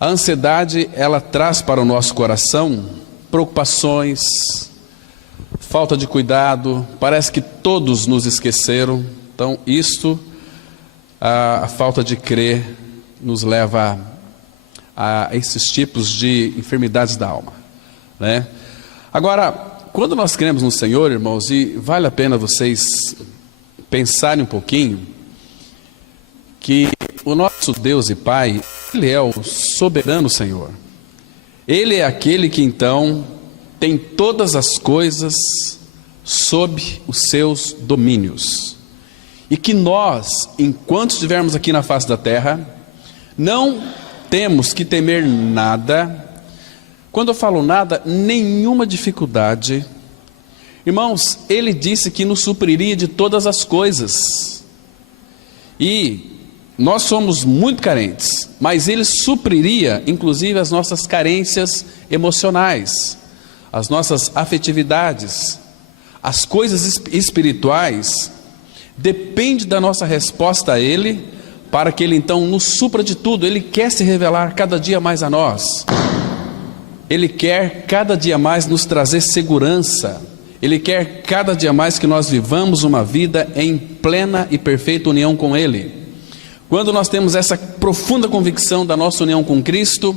A ansiedade, ela traz para o nosso coração preocupações, falta de cuidado, parece que todos nos esqueceram. Então isto, a falta de crer nos leva a esses tipos de enfermidades da alma, né? Agora, quando nós cremos no Senhor, irmãos, e vale a pena vocês pensarem um pouquinho, que o nosso Deus e Pai, Ele é o soberano Senhor. Ele é aquele que então tem todas as coisas sob os seus domínios. E que nós, enquanto estivermos aqui na face da terra, não temos que temer nada. Quando eu falo nada, nenhuma dificuldade. Irmãos, Ele disse que nos supriria de todas as coisas. E nós somos muito carentes, mas Ele supriria, inclusive, as nossas carências emocionais, as nossas afetividades, as coisas espirituais. Depende da nossa resposta a Ele, para que Ele então nos supra de tudo. Ele quer se revelar cada dia mais a nós. Ele quer cada dia mais nos trazer segurança. Ele quer cada dia mais que nós vivamos uma vida em plena e perfeita união com Ele. Quando nós temos essa profunda convicção da nossa união com Cristo,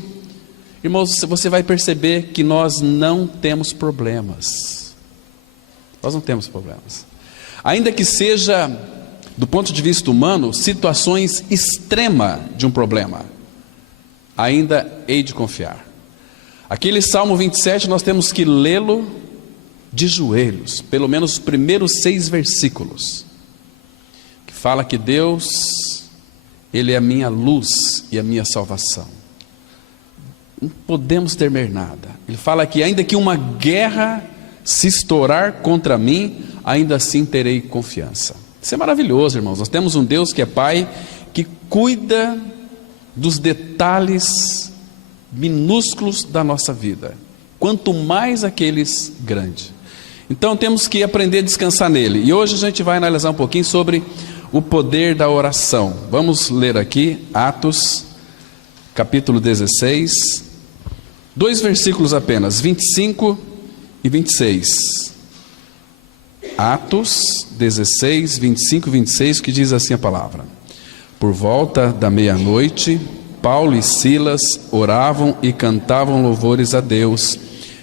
irmãos, você vai perceber que nós não temos problemas. Nós não temos problemas. Ainda que seja, do ponto de vista humano, situações extremas de um problema, ainda hei de confiar. Aquele Salmo 27 nós temos que lê-lo de joelhos, pelo menos os primeiros 6 versículos, que fala que Deus, Ele é a minha luz e a minha salvação. Não podemos temer nada. Ele fala que ainda que uma guerra se estourar contra mim, ainda assim terei confiança. Isso é maravilhoso, irmãos. Nós temos um Deus que é Pai, que cuida dos detalhes minúsculos da nossa vida, quanto mais aqueles grandes. Então temos que aprender a descansar nele. E hoje a gente vai analisar um pouquinho sobre o poder da oração. Vamos ler aqui Atos capítulo 16, 2 versículos apenas, 25 e 26. Atos 16, 25 e 26, que diz assim a palavra: por volta da meia-noite, Paulo e Silas oravam e cantavam louvores a Deus,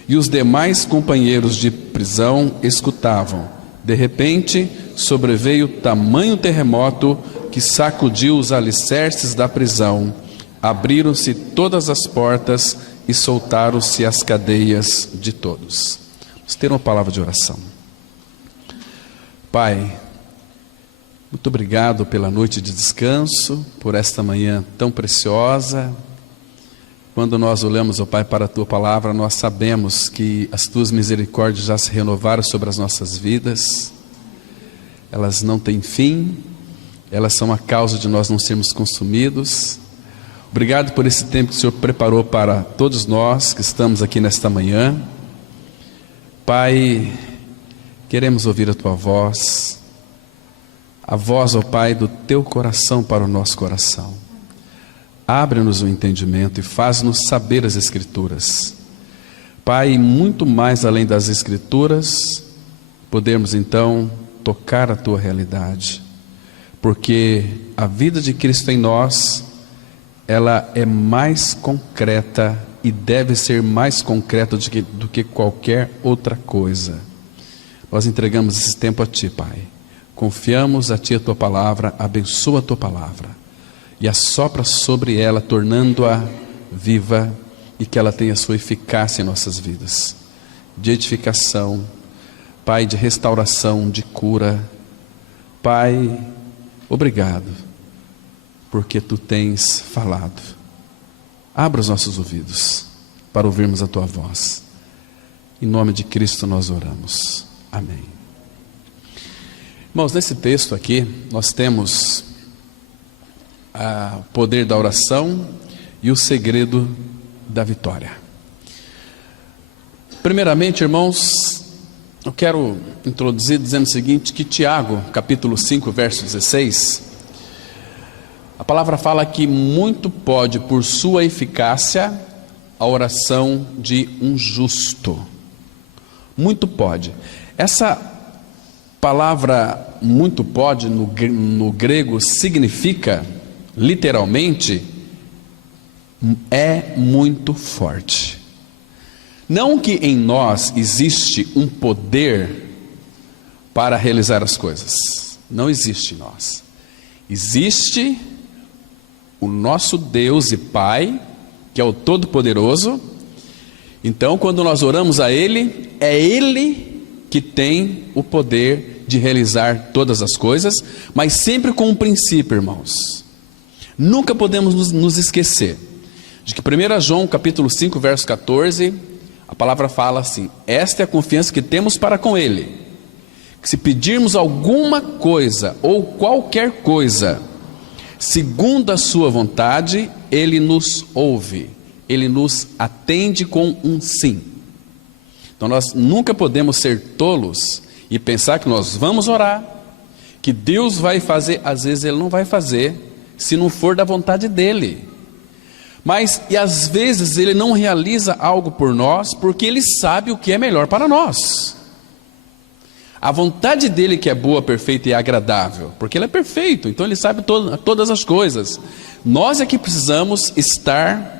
e os demais companheiros de prisão escutavam. De repente, sobreveio tamanho terremoto que sacudiu os alicerces da prisão. Abriram-se todas as portas e soltaram-se as cadeias de todos. Vamos ter uma palavra de oração. Pai, muito obrigado pela noite de descanso, por esta manhã tão preciosa. Quando nós olhamos, ó Pai, para a Tua palavra, nós sabemos que as Tuas misericórdias já se renovaram sobre as nossas vidas. Elas não têm fim, elas são a causa de nós não sermos consumidos. Obrigado por esse tempo que o Senhor preparou para todos nós que estamos aqui nesta manhã. Pai, queremos ouvir a Tua voz, a voz, ó Pai, do Teu coração para o nosso coração. Abre-nos o entendimento e faz-nos saber as Escrituras. Pai, muito mais além das Escrituras, podemos então tocar a Tua realidade, porque a vida de Cristo em nós, ela é mais concreta e deve ser mais concreta do que qualquer outra coisa. Nós entregamos esse tempo a Ti, Pai. Confiamos a Ti a Tua palavra, abençoa a Tua palavra e assopra sobre ela, tornando-a viva, e que ela tenha sua eficácia em nossas vidas, de edificação, Pai, de restauração, de cura. Pai, obrigado, porque Tu tens falado. Abra os nossos ouvidos para ouvirmos a Tua voz. Em nome de Cristo nós oramos. Amém. Irmãos, nesse texto aqui, nós temos o poder da oração e o segredo da vitória. Primeiramente, irmãos, eu quero introduzir dizendo o seguinte, que Tiago, capítulo 5, verso 16, A palavra fala que muito pode, por sua eficácia, a oração de um justo. Muito pode. Essa palavra muito pode, no grego, significa, literalmente, é muito forte. Não que em nós existe um poder para realizar as coisas. Não existe em nós. Existe o nosso Deus e Pai, que é o Todo-Poderoso. Então, quando nós oramos a Ele, é Ele que tem o poder de realizar todas as coisas, mas sempre com um princípio, irmãos. Nunca podemos nos esquecer de que 1 João capítulo 5, verso 14, a palavra fala assim: esta é a confiança que temos para com Ele, que se pedirmos alguma coisa ou qualquer coisa, segundo a sua vontade, Ele nos ouve, Ele nos atende com um sim. Então nós nunca podemos ser tolos e pensar que nós vamos orar, que Deus vai fazer. Às vezes Ele não vai fazer, se não for da vontade dEle. Mas, e às vezes Ele não realiza algo por nós, porque Ele sabe o que é melhor para nós. A vontade dEle que é boa, perfeita e agradável, porque Ele é perfeito, então Ele sabe todas as coisas. Nós é que precisamos estar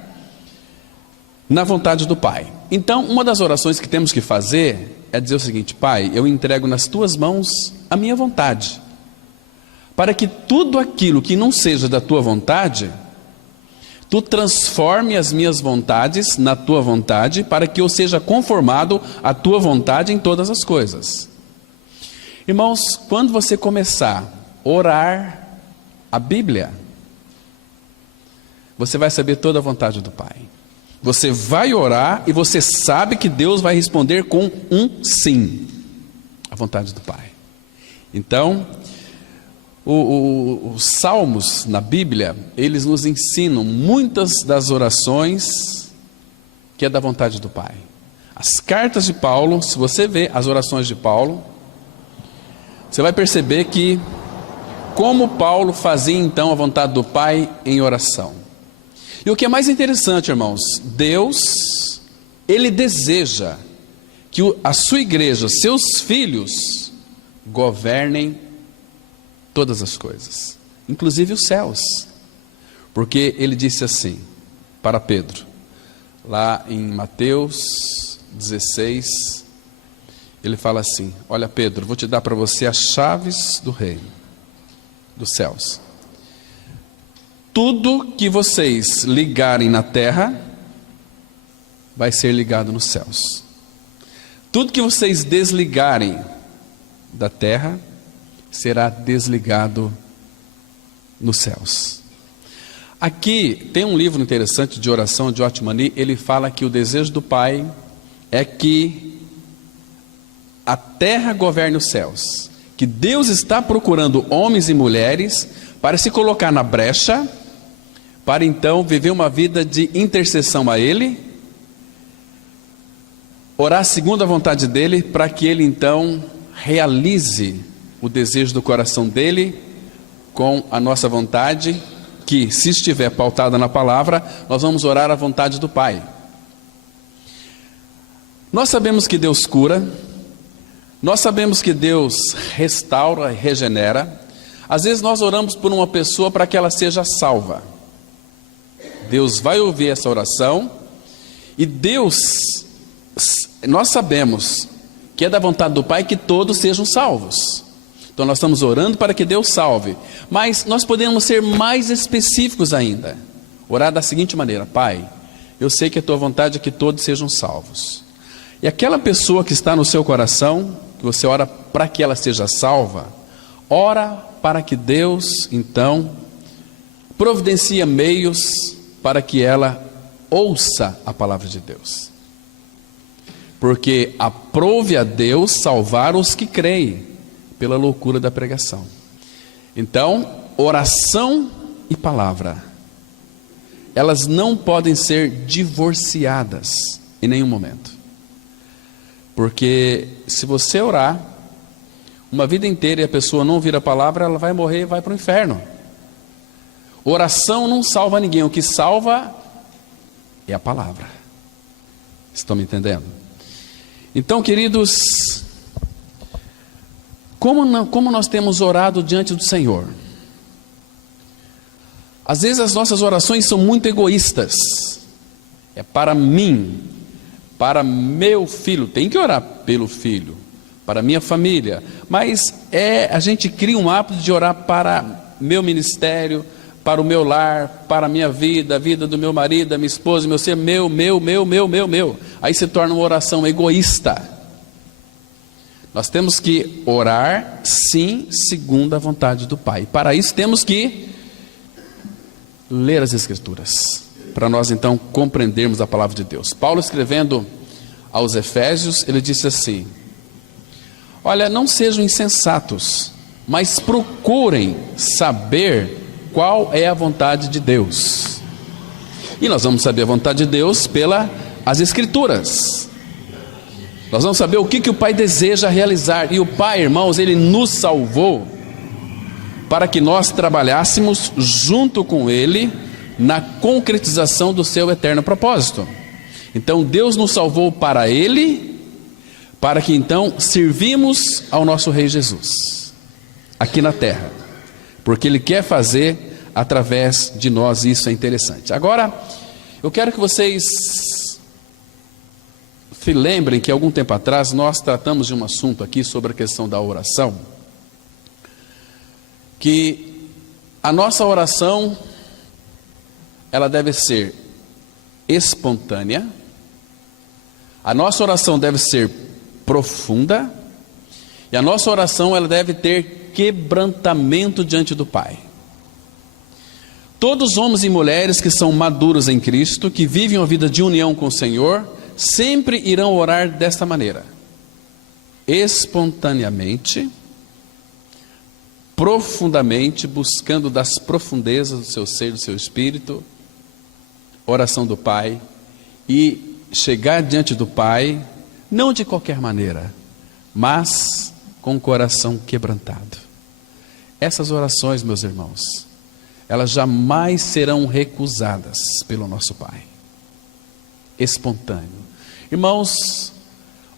na vontade do Pai. Então, uma das orações que temos que fazer é dizer o seguinte: Pai, eu entrego nas Tuas mãos a minha vontade, para que tudo aquilo que não seja da Tua vontade, Tu transforme as minhas vontades na Tua vontade, para que eu seja conformado à Tua vontade em todas as coisas. Irmãos, quando você começar a orar a Bíblia, você vai saber toda a vontade do Pai. Você vai orar e você sabe que Deus vai responder com um sim, a vontade do Pai. Então, os salmos na Bíblia, eles nos ensinam muitas das orações que é da vontade do Pai. As cartas de Paulo, se você vê as orações de Paulo, você vai perceber que como Paulo fazia então a vontade do Pai em oração. E o que é mais interessante, irmãos, Deus, Ele deseja que a sua igreja, seus filhos, governem todas as coisas, inclusive os céus. Porque Ele disse assim para Pedro, lá em Mateus 16, Ele fala assim: olha Pedro, vou te dar para você as chaves do reino, dos céus. Tudo que vocês ligarem na terra, vai ser ligado nos céus. Tudo que vocês desligarem da terra, será desligado nos céus. Aqui tem um livro interessante de oração de Otmani. Ele fala que o desejo do Pai é que a terra governe os céus, que Deus está procurando homens e mulheres para se colocar na brecha, para então viver uma vida de intercessão a Ele, orar segundo a vontade dEle, para que Ele então realize o desejo do coração dEle com a nossa vontade, que se estiver pautada na palavra, nós vamos orar a vontade do Pai. Nós sabemos que Deus cura, nós sabemos que Deus restaura e regenera. Às vezes nós oramos por uma pessoa para que ela seja salva. Deus vai ouvir essa oração, e Deus, nós sabemos que é da vontade do Pai que todos sejam salvos. Então nós estamos orando para que Deus salve, mas nós podemos ser mais específicos ainda. Orar da seguinte maneira: Pai, eu sei que a Tua vontade é que todos sejam salvos. E aquela pessoa que está no seu coração, que você ora para que ela seja salva, ora para que Deus então providencie meios para que ela ouça a palavra de Deus. Porque aprove a Deus salvar os que creem, pela loucura da pregação. Então, oração e palavra, elas não podem ser divorciadas em nenhum momento. Porque se você orar uma vida inteira e a pessoa não ouvir a palavra, ela vai morrer e vai para o inferno. Oração não salva ninguém, o que salva é a palavra. Estão me entendendo? Então, queridos, como nós temos orado diante do Senhor? Às vezes as nossas orações são muito egoístas. É para mim, para meu filho. Tem que orar pelo filho, para minha família. Mas a gente cria um hábito de orar para meu ministério, para o meu lar, para a minha vida, a vida do meu marido, da minha esposa, meu ser, meu. Aí se torna uma oração egoísta. Nós temos que orar, sim, segundo a vontade do Pai. Para isso temos que ler as Escrituras, para nós então compreendermos a palavra de Deus. Paulo, escrevendo aos Efésios, ele disse assim: olha, não sejam insensatos, mas procurem saber qual é a vontade de Deus. E nós vamos saber a vontade de Deus pelas Escrituras. Nós vamos saber o que o Pai deseja realizar. E o Pai, irmãos, Ele nos salvou para que nós trabalhássemos junto com Ele na concretização do seu eterno propósito. Então Deus nos salvou para Ele, para que então servimos ao nosso Rei Jesus, aqui na terra, porque Ele quer fazer através de nós. Isso é interessante. Agora, eu quero que vocês se lembrem que algum tempo atrás nós tratamos de um assunto aqui sobre a questão da oração, que a nossa oração, ela deve ser espontânea, a nossa oração deve ser profunda, e a nossa oração ela deve ter quebrantamento diante do Pai. Todos os homens e mulheres que são maduros em Cristo, que vivem uma vida de união com o Senhor, sempre irão orar desta maneira: espontaneamente, profundamente, buscando das profundezas do seu ser, do seu espírito, oração do Pai, e chegar diante do Pai, não de qualquer maneira, mas com o coração quebrantado. Essas orações, meus irmãos, elas jamais serão recusadas pelo nosso Pai. Espontâneo. Irmãos,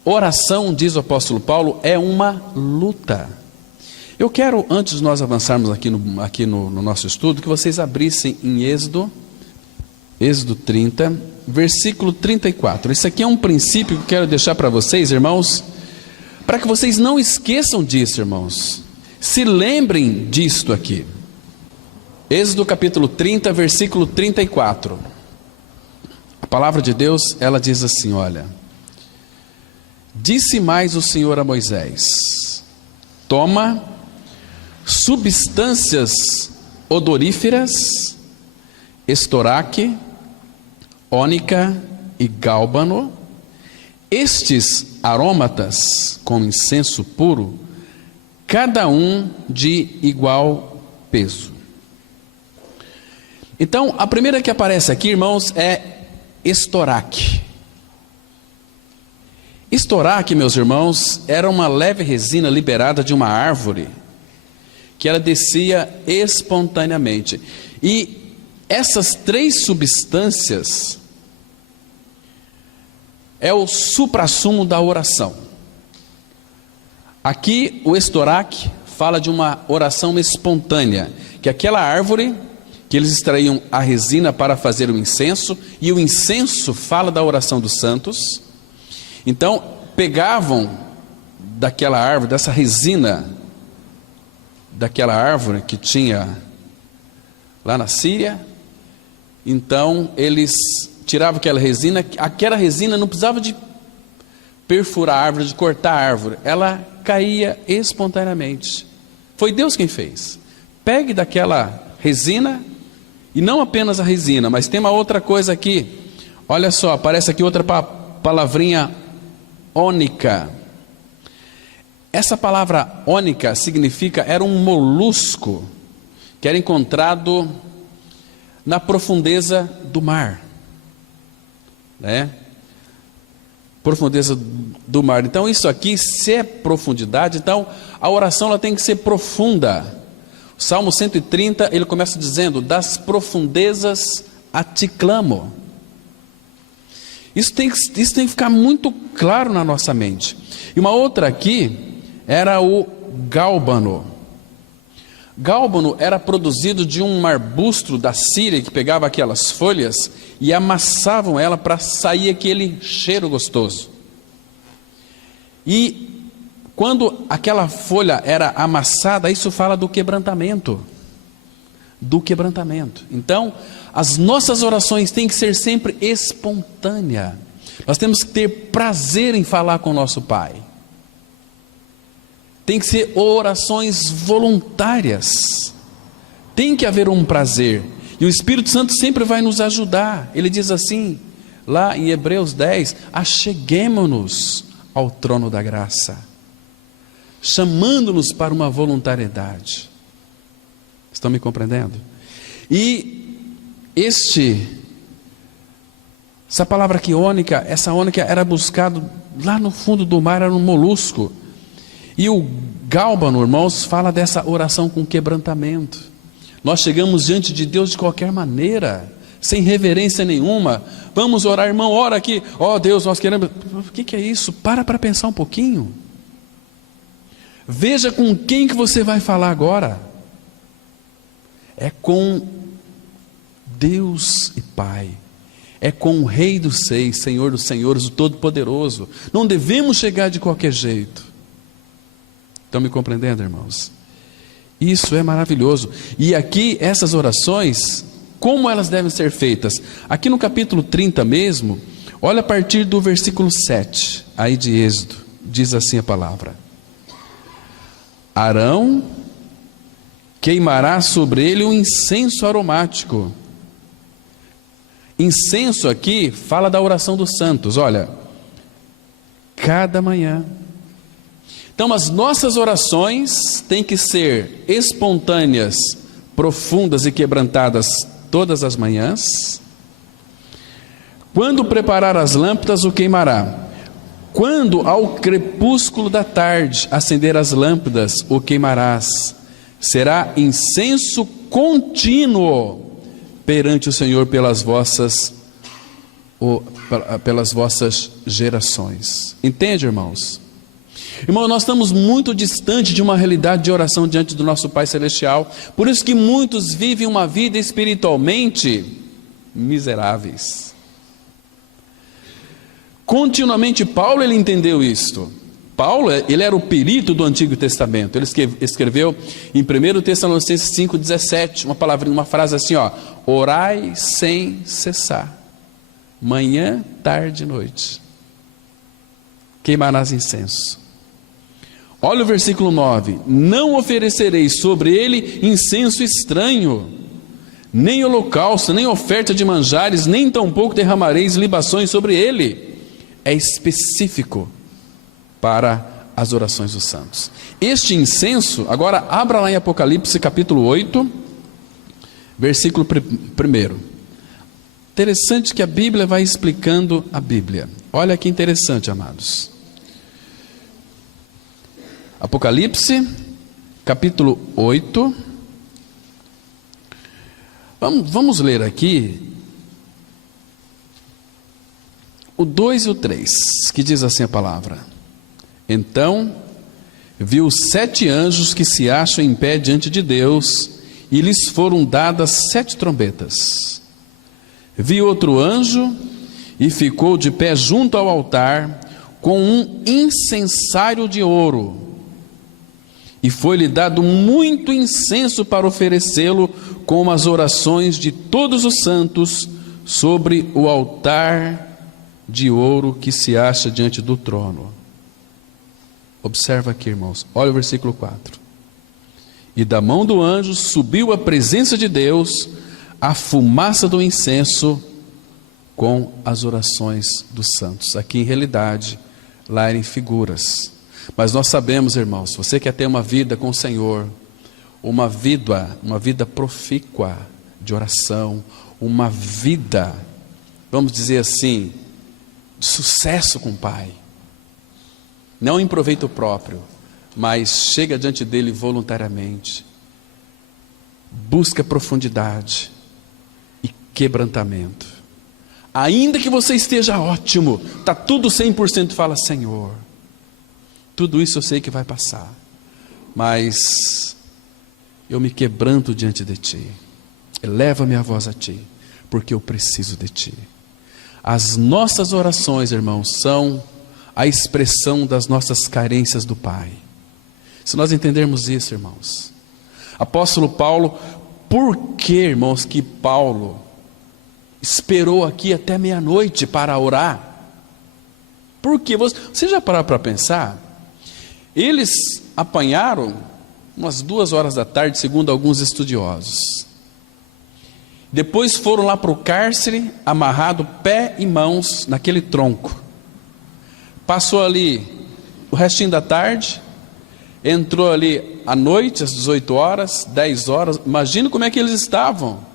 oração, diz o apóstolo Paulo, é uma luta. Eu quero, antes de nós avançarmos aqui no nosso estudo, que vocês abrissem em Êxodo 30, versículo 34. Isso aqui é um princípio que eu quero deixar para vocês, irmãos, para que vocês não esqueçam disso, irmãos. Se lembrem disto aqui. Êxodo capítulo 30, versículo 34. A palavra de Deus, ela diz assim, olha: disse mais o Senhor a Moisés: toma substâncias odoríferas, estoraque, ônica e gálbano, estes aromatas com incenso puro, cada um de igual peso. Então, a primeira que aparece aqui, irmãos, é estoraque. Estoraque, meus irmãos, era uma leve resina liberada de uma árvore, que ela descia espontaneamente. E essas três substâncias é o suprassumo da oração. Aqui o estoraque fala de uma oração espontânea, que aquela árvore que eles extraíam a resina para fazer o incenso, e o incenso fala da oração dos santos. Então pegavam daquela árvore, dessa resina daquela árvore que tinha lá na Síria, então eles tiravam aquela resina não precisava de perfurar a árvore, de cortar a árvore, ela caía espontaneamente. Foi Deus quem fez. Pegue daquela resina, e não apenas a resina, mas tem uma outra coisa aqui, olha só, aparece aqui outra palavrinha, ônica. Essa palavra ônica significa, era um molusco que era encontrado na profundeza do mar, né? Profundeza do mar. Então isso aqui, se é profundidade, então a oração ela tem que ser profunda. Salmo 130, ele começa dizendo: das profundezas a ti clamo. Isso tem que ficar muito claro na nossa mente. E uma outra aqui era o gálbano. Gálbano era produzido de um arbusto da Síria, que pegava aquelas folhas e amassavam ela para sair aquele cheiro gostoso. E quando aquela folha era amassada, isso fala do quebrantamento. Do quebrantamento. Então, as nossas orações têm que ser sempre espontâneas. Nós temos que ter prazer em falar com o nosso Pai. Tem que ser orações voluntárias. Tem que haver um prazer. E o Espírito Santo sempre vai nos ajudar. Ele diz assim, lá em Hebreus 10, acheguemo-nos ao trono da graça, chamando-nos para uma voluntariedade. Estão me compreendendo? E essa palavra aqui, ônica, essa ônica era buscado lá no fundo do mar, era um molusco. E o gálbano, irmãos, fala dessa oração com quebrantamento. Nós chegamos diante de Deus de qualquer maneira, sem reverência nenhuma. Vamos orar, irmão, ora aqui. Ó Deus, nós queremos... O que é isso? Para pensar um pouquinho. Veja com quem que você vai falar agora. É com Deus e Pai. É com o Rei dos Seis, Senhor dos Senhores, o Todo-Poderoso. Não devemos chegar de qualquer jeito. Estão me compreendendo, irmãos? Isso é maravilhoso. E aqui, essas orações, como elas devem ser feitas? Aqui no capítulo 30 mesmo, olha a partir do versículo 7, aí de Êxodo, diz assim a palavra: Arão queimará sobre ele um incenso aromático. Incenso aqui fala da oração dos santos. Olha, cada manhã. Então as nossas orações têm que ser espontâneas, profundas e quebrantadas todas as manhãs. Quando preparar as lâmpadas, o queimará. Quando ao crepúsculo da tarde acender as lâmpadas, o queimarás. Será incenso contínuo perante o Senhor pelas vossas gerações. Entende, irmãos? Irmão, nós estamos muito distante de uma realidade de oração diante do nosso Pai Celestial. Por isso que muitos vivem uma vida espiritualmente miseráveis. Continuamente Paulo, ele entendeu isto. Paulo, ele era o perito do Antigo Testamento. Ele escreveu em 1 Tessalonicenses 5,17, uma frase assim, ó: orai sem cessar, manhã, tarde e noite, queimarás incenso. Olha o versículo 9: não oferecereis sobre ele incenso estranho, nem holocausto, nem oferta de manjares, nem tampouco derramareis libações sobre ele. É específico para as orações dos santos. Este incenso, agora abra lá em Apocalipse capítulo 8, versículo 1. Interessante que a Bíblia vai explicando a Bíblia. Olha que interessante, amados. Apocalipse, capítulo 8. Vamos ler aqui o 2 e o 3, que diz assim a palavra: então viu 7 anjos que se acham em pé diante de Deus, e lhes foram dadas 7 trombetas. Vi outro anjo, e ficou de pé junto ao altar, com um incensário de ouro, e foi-lhe dado muito incenso para oferecê-lo com as orações de todos os santos sobre o altar de ouro que se acha diante do trono. Observa aqui, irmãos, olha o versículo 4. E da mão do anjo subiu à presença de Deus a fumaça do incenso com as orações dos santos. Aqui em realidade, lá eram figuras. Mas nós sabemos, irmãos, se você quer ter uma vida com o Senhor, uma vida profícua de oração, uma vida, vamos dizer assim, de sucesso com o Pai, não em proveito próprio, mas chega diante dele voluntariamente, busca profundidade e quebrantamento. Ainda que você esteja ótimo, está tudo 100%, fala: Senhor, tudo isso eu sei que vai passar, mas eu me quebranto diante de Ti, eleva minha voz a Ti, porque eu preciso de Ti. As nossas orações, irmãos, são a expressão das nossas carências do Pai. Se nós entendermos isso, irmãos, apóstolo Paulo, por que, irmãos, que Paulo esperou aqui até meia-noite para orar? Por quê? Você já parou para pensar? Eles apanharam umas 2 horas da tarde, segundo alguns estudiosos. Depois foram lá para o cárcere, amarrado pé e mãos naquele tronco. Passou ali o restinho da tarde, entrou ali à noite, às 18 horas, 10 horas. Imagina como é que eles estavam,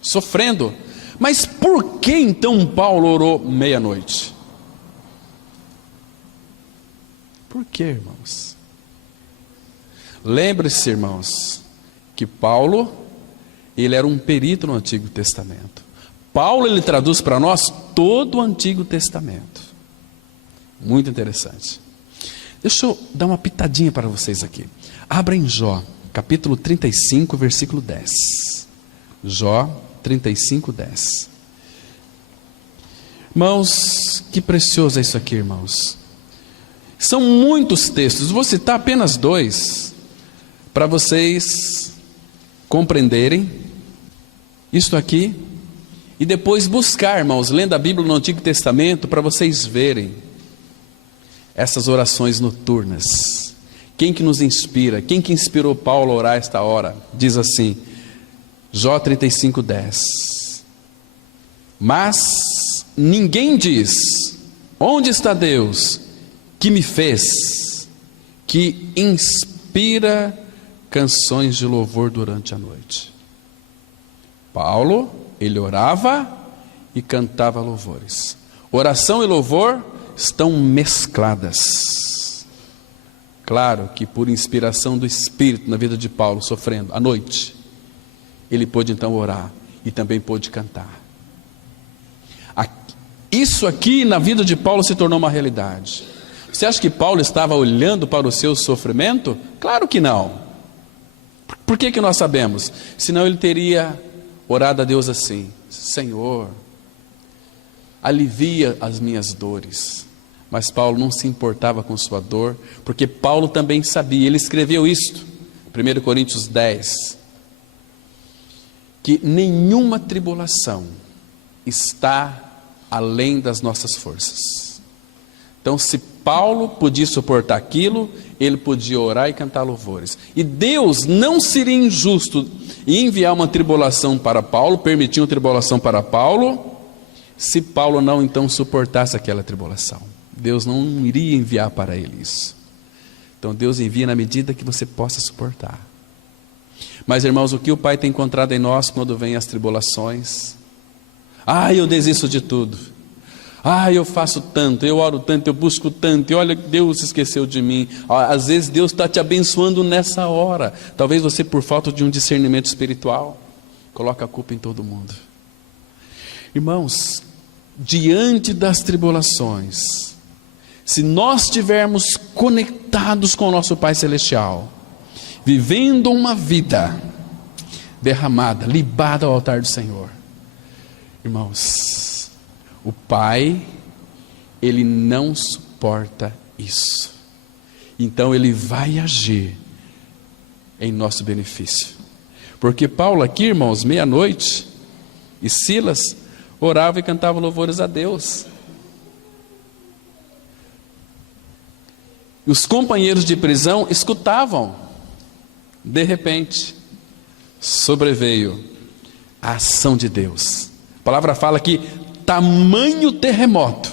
sofrendo. Mas por que então Paulo orou meia-noite? Por que, irmãos? Lembre-se, irmãos, que Paulo, ele era um perito no Antigo Testamento. Paulo, ele traduz para nós todo o Antigo Testamento. Muito interessante. Deixa eu dar uma pitadinha para vocês aqui. Abra em Jó, capítulo 35, versículo 10. Jó 35, 10. Irmãos, que precioso é isso aqui, irmãos. São muitos textos, vou citar apenas 2, para vocês compreenderem isso aqui, e depois buscar, irmãos, lendo a Bíblia no Antigo Testamento, para vocês verem essas orações noturnas. Quem que nos inspira? Quem que inspirou Paulo a orar esta hora? Diz assim, Jó 35, 10. Mas ninguém diz: onde está Deus que me fez, que inspira canções de louvor durante a noite? Paulo, ele orava e cantava louvores. Oração e louvor estão mescladas. Claro que por inspiração do Espírito na vida de Paulo, sofrendo à noite, ele pôde então orar e também pôde cantar. Isso aqui na vida de Paulo se tornou uma realidade. Você acha que Paulo estava olhando para o seu sofrimento? Claro que não. Por que nós sabemos? Senão ele teria orado a Deus assim: Senhor, alivia as minhas dores. Mas Paulo não se importava com sua dor, porque Paulo também sabia, ele escreveu isto, 1 Coríntios 10, que nenhuma tribulação está além das nossas forças. Então, se Paulo podia suportar aquilo, ele podia orar e cantar louvores. E Deus não seria injusto em enviar uma tribulação para Paulo, permitir uma tribulação para Paulo, se Paulo não então suportasse aquela tribulação. Deus não iria enviar para ele isso. Então Deus envia na medida que você possa suportar. Mas, irmãos, o que o Pai tem encontrado em nós quando vem as tribulações? Eu desisto de tudo. Eu faço tanto, eu oro tanto, eu busco tanto, e olha, Deus esqueceu de mim. Às vezes Deus está te abençoando nessa hora. Talvez você, por falta de um discernimento espiritual, coloque a culpa em todo mundo. Irmãos, diante das tribulações, se nós estivermos conectados com o nosso Pai Celestial, vivendo uma vida derramada, libada ao altar do Senhor, irmãos, o Pai, Ele não suporta isso. Então Ele vai agir em nosso benefício. Porque Paulo aqui, irmãos, meia-noite, e Silas orava e cantava louvores a Deus. E os companheiros de prisão escutavam. De repente, sobreveio a ação de Deus. A palavra fala que tamanho terremoto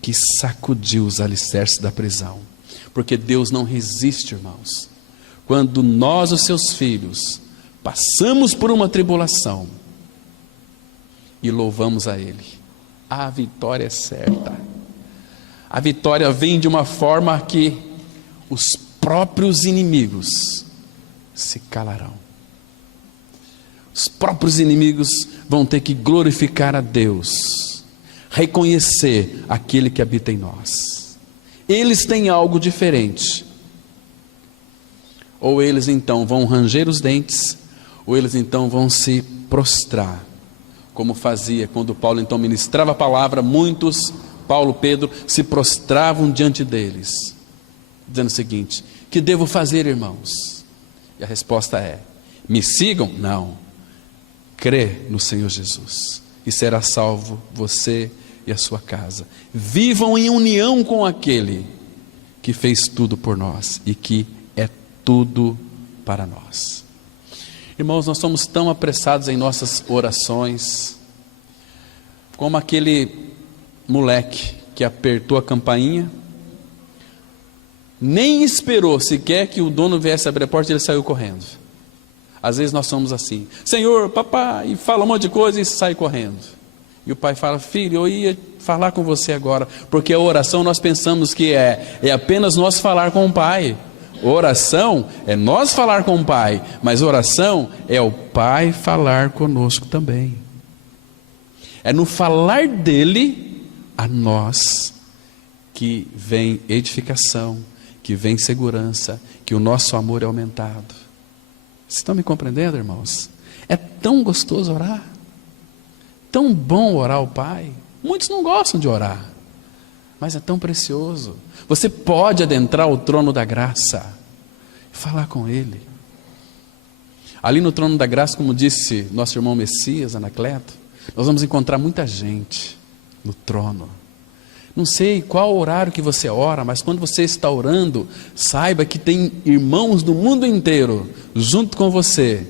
que sacudiu os alicerces da prisão. Porque Deus não resiste, irmãos. Quando nós, os seus filhos, passamos por uma tribulação e louvamos a Ele, a vitória é certa. A vitória vem de uma forma que os próprios inimigos se calarão. Os próprios inimigos vão ter que glorificar a Deus, reconhecer aquele que habita em nós. Eles têm algo diferente. Ou eles então vão ranger os dentes, ou eles então vão se prostrar, como fazia quando Paulo então ministrava a palavra. Muitos, Paulo, Pedro, se prostravam diante deles, dizendo o seguinte: que devo fazer, irmãos? E a resposta é: me sigam? Não. Crê no Senhor Jesus, e será salvo você e a sua casa. Vivam em união com aquele que fez tudo por nós e que é tudo para nós. Irmãos, nós somos tão apressados em nossas orações, como aquele moleque que apertou a campainha, nem esperou sequer que o dono viesse abrir a porta e ele saiu correndo. Às vezes nós somos assim: Senhor, papai, e fala um monte de coisa e sai correndo. E o pai fala: filho, eu ia falar com você agora, porque a oração nós pensamos que é apenas nós falar com o pai. Oração é nós falar com o pai, mas oração é o pai falar conosco também. É no falar dele a nós que vem edificação, que vem segurança, que o nosso amor é aumentado. Vocês estão me compreendendo, irmãos? É tão gostoso orar, tão bom orar ao Pai. Muitos não gostam de orar, mas é tão precioso. Você pode adentrar o trono da graça e falar com Ele. Ali no trono da graça, como disse nosso irmão Messias, Anacleto, nós vamos encontrar muita gente no trono. Não sei qual horário que você ora, mas quando você está orando, saiba que tem irmãos do mundo inteiro junto com você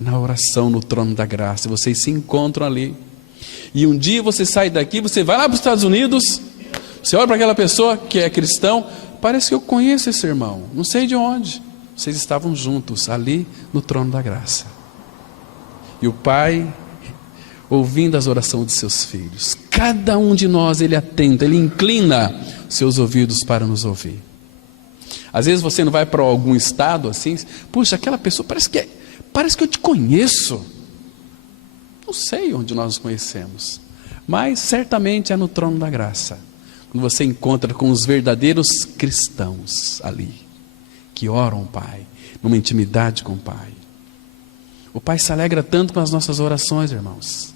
na oração no trono da graça. Vocês se encontram ali. E um dia você sai daqui, você vai lá para os Estados Unidos, você olha para aquela pessoa que é cristão, parece que eu conheço esse irmão, não sei de onde. Vocês estavam juntos ali no trono da graça. E o Pai, ouvindo as orações de seus filhos, cada um de nós ele atenta, ele inclina seus ouvidos para nos ouvir. Às vezes você não vai para algum estado assim, puxa, aquela pessoa parece que eu te conheço. Não sei onde nós nos conhecemos, mas certamente é no trono da graça, quando você encontra com os verdadeiros cristãos ali, que oram o Pai, numa intimidade com o Pai. O Pai se alegra tanto com as nossas orações, irmãos.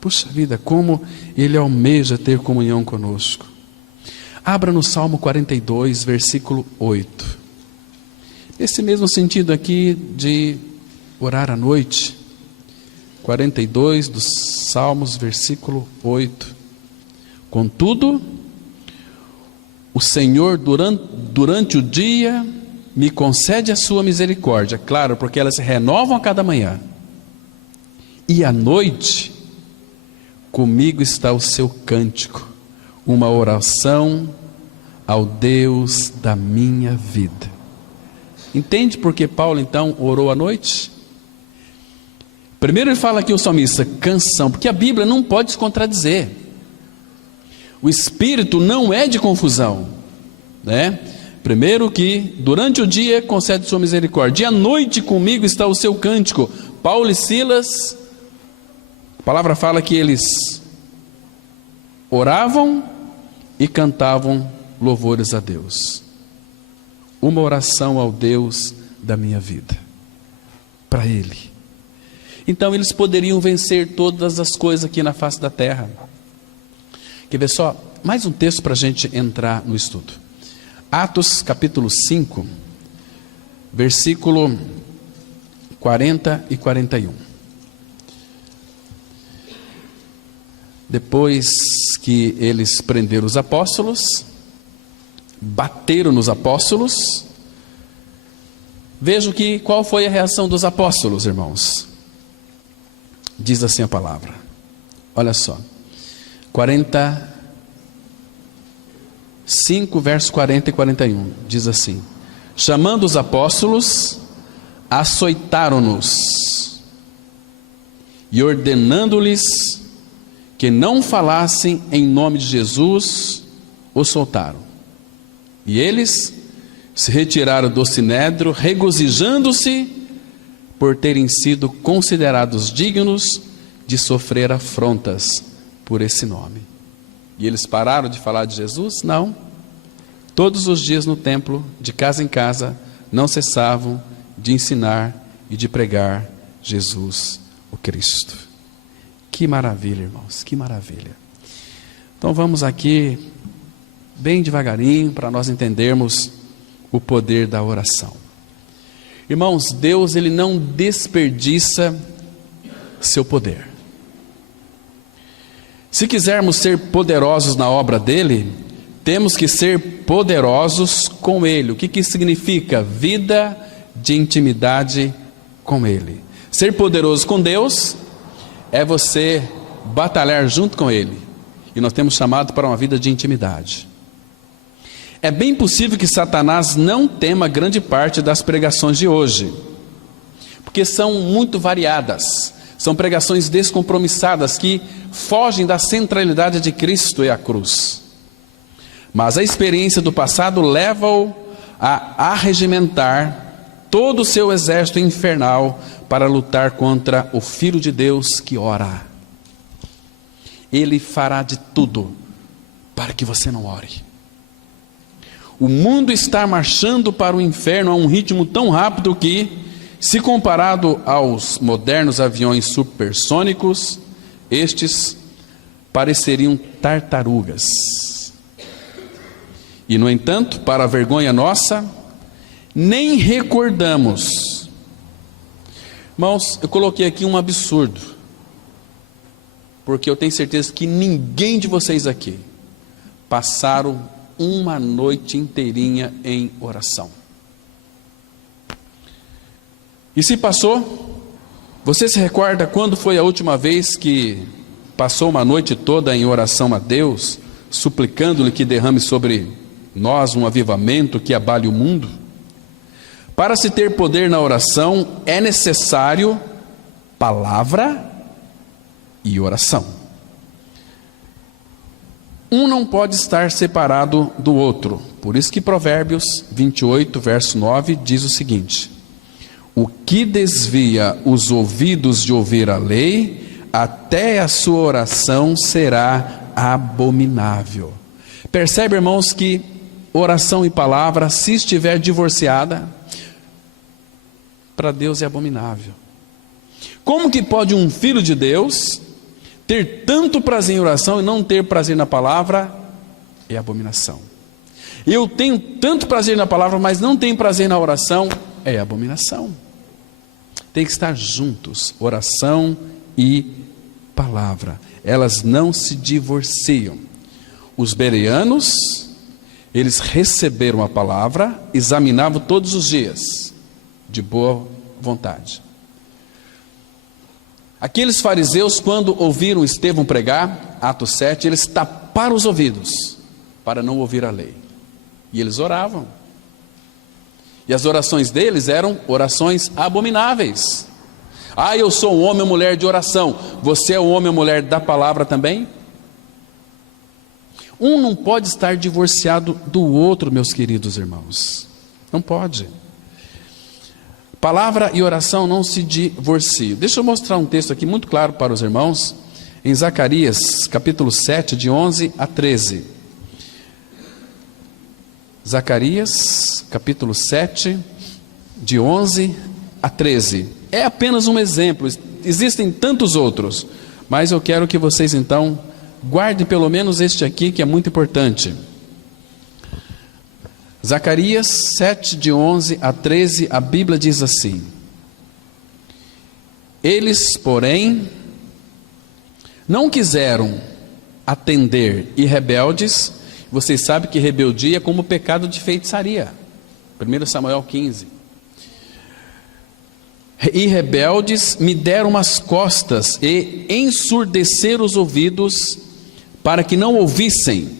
Puxa vida, como Ele almeja ter comunhão conosco. Abra no Salmo 42, versículo 8. Esse mesmo sentido aqui de orar à noite. 42 dos Salmos, versículo 8. Contudo, o Senhor durante o dia me concede a sua misericórdia. Claro, porque elas se renovam a cada manhã. E à noite comigo está o seu cântico, uma oração ao Deus da minha vida. Entende por que Paulo então orou à noite? Primeiro ele fala aqui o salmista, canção, porque a Bíblia não pode se contradizer. O Espírito não é de confusão, né? Primeiro que durante o dia concede sua misericórdia, e à noite comigo está o seu cântico. Paulo e Silas, a palavra fala que eles oravam e cantavam louvores a Deus. Uma oração ao Deus da minha vida, para Ele. Então eles poderiam vencer todas as coisas aqui na face da terra. Quer ver só? Mais um texto para a gente entrar no estudo. Atos capítulo 5, versículo 40 e 41. Depois que eles prenderam os apóstolos, bateram nos apóstolos, veja qual foi a reação dos apóstolos, irmãos. Diz assim a palavra, olha só, 45, versos 40 e 41, diz assim: chamando os apóstolos, açoitaram-nos, e ordenando-lhes que não falassem em nome de Jesus, os soltaram. E eles, se retiraram do sinédrio, regozijando-se por terem sido considerados dignos de sofrer afrontas por esse nome. E eles pararam de falar de Jesus? Não. Todos os dias no templo, de casa em casa, não cessavam de ensinar e de pregar Jesus, o Cristo. Que maravilha, irmãos, que maravilha. Então vamos aqui, bem devagarinho, para nós entendermos o poder da oração. Irmãos, Deus, Ele não desperdiça seu poder. Se quisermos ser poderosos na obra dEle, temos que ser poderosos com Ele. O que isso significa? Vida de intimidade com Ele. Ser poderoso com Deus é você batalhar junto com Ele. E nós temos chamado para uma vida de intimidade. É bem possível que Satanás não tema grande parte das pregações de hoje, porque são muito variadas. São pregações descompromissadas que fogem da centralidade de Cristo e a cruz. Mas a experiência do passado leva-o a arregimentar todo o seu exército infernal para lutar contra o Filho de Deus que ora. Ele fará de tudo para que você não ore. O mundo está marchando para o inferno a um ritmo tão rápido que, se comparado aos modernos aviões supersônicos, estes pareceriam tartarugas. E, no entanto, para a vergonha nossa, nem recordamos. Irmãos, eu coloquei aqui um absurdo, porque eu tenho certeza que ninguém de vocês aqui passaram uma noite inteirinha em oração. E se passou, você se recorda quando foi a última vez que passou uma noite toda em oração a Deus, suplicando-lhe que derrame sobre nós um avivamento que abale o mundo? Para se ter poder na oração, é necessário palavra e oração. Um não pode estar separado do outro. Por isso que Provérbios 28, verso 9, diz o seguinte: o que desvia os ouvidos de ouvir a lei, até a sua oração será abominável. Percebe, irmãos, que oração e palavra, se estiver divorciada, para Deus é abominável. Como que pode um filho de Deus ter tanto prazer em oração e não ter prazer na palavra? É abominação. Eu tenho tanto prazer na palavra, mas não tenho prazer na oração? É abominação. Tem que estar juntos, oração e palavra. Elas não se divorciam. Os bereanos, eles receberam a palavra, examinavam todos os dias, de boa vontade. Aqueles fariseus, quando ouviram Estevão pregar, Atos 7, eles taparam os ouvidos para não ouvir a lei. E eles oravam. E as orações deles eram orações abomináveis. Ah, eu sou um homem ou mulher de oração. Você é um homem ou mulher da palavra também? Um não pode estar divorciado do outro, meus queridos irmãos. Não pode. Palavra e oração não se divorciam. Deixa eu mostrar um texto aqui muito claro para os irmãos, em Zacarias, capítulo 7, de 11 a 13. Zacarias, capítulo 7, de 11 a 13. É apenas um exemplo, existem tantos outros, mas eu quero que vocês então guardem pelo menos este aqui, que é muito importante. Zacarias 7, de 11 a 13, a Bíblia diz assim: eles, porém, não quiseram atender, e rebeldes, vocês sabem que rebeldia é como pecado de feitiçaria, 1 Samuel 15, e rebeldes me deram as costas, e ensurdeceram os ouvidos, para que não ouvissem.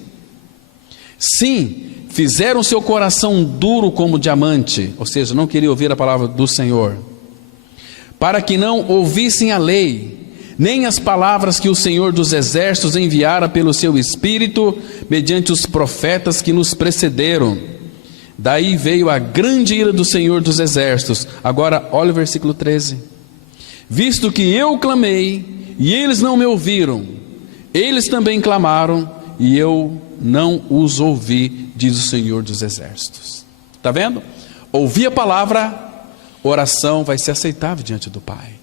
Sim, fizeram seu coração duro como diamante, ou seja, não queriam ouvir a palavra do Senhor, para que não ouvissem a lei, nem as palavras que o Senhor dos exércitos enviara pelo seu Espírito, mediante os profetas que nos precederam. Daí veio a grande ira do Senhor dos Exércitos. Agora, olha o versículo 13. Visto que eu clamei, e eles não me ouviram, eles também clamaram, e eu não os ouvi, diz o Senhor dos Exércitos. Está vendo? Ouvir a palavra, oração vai ser aceitável diante do Pai.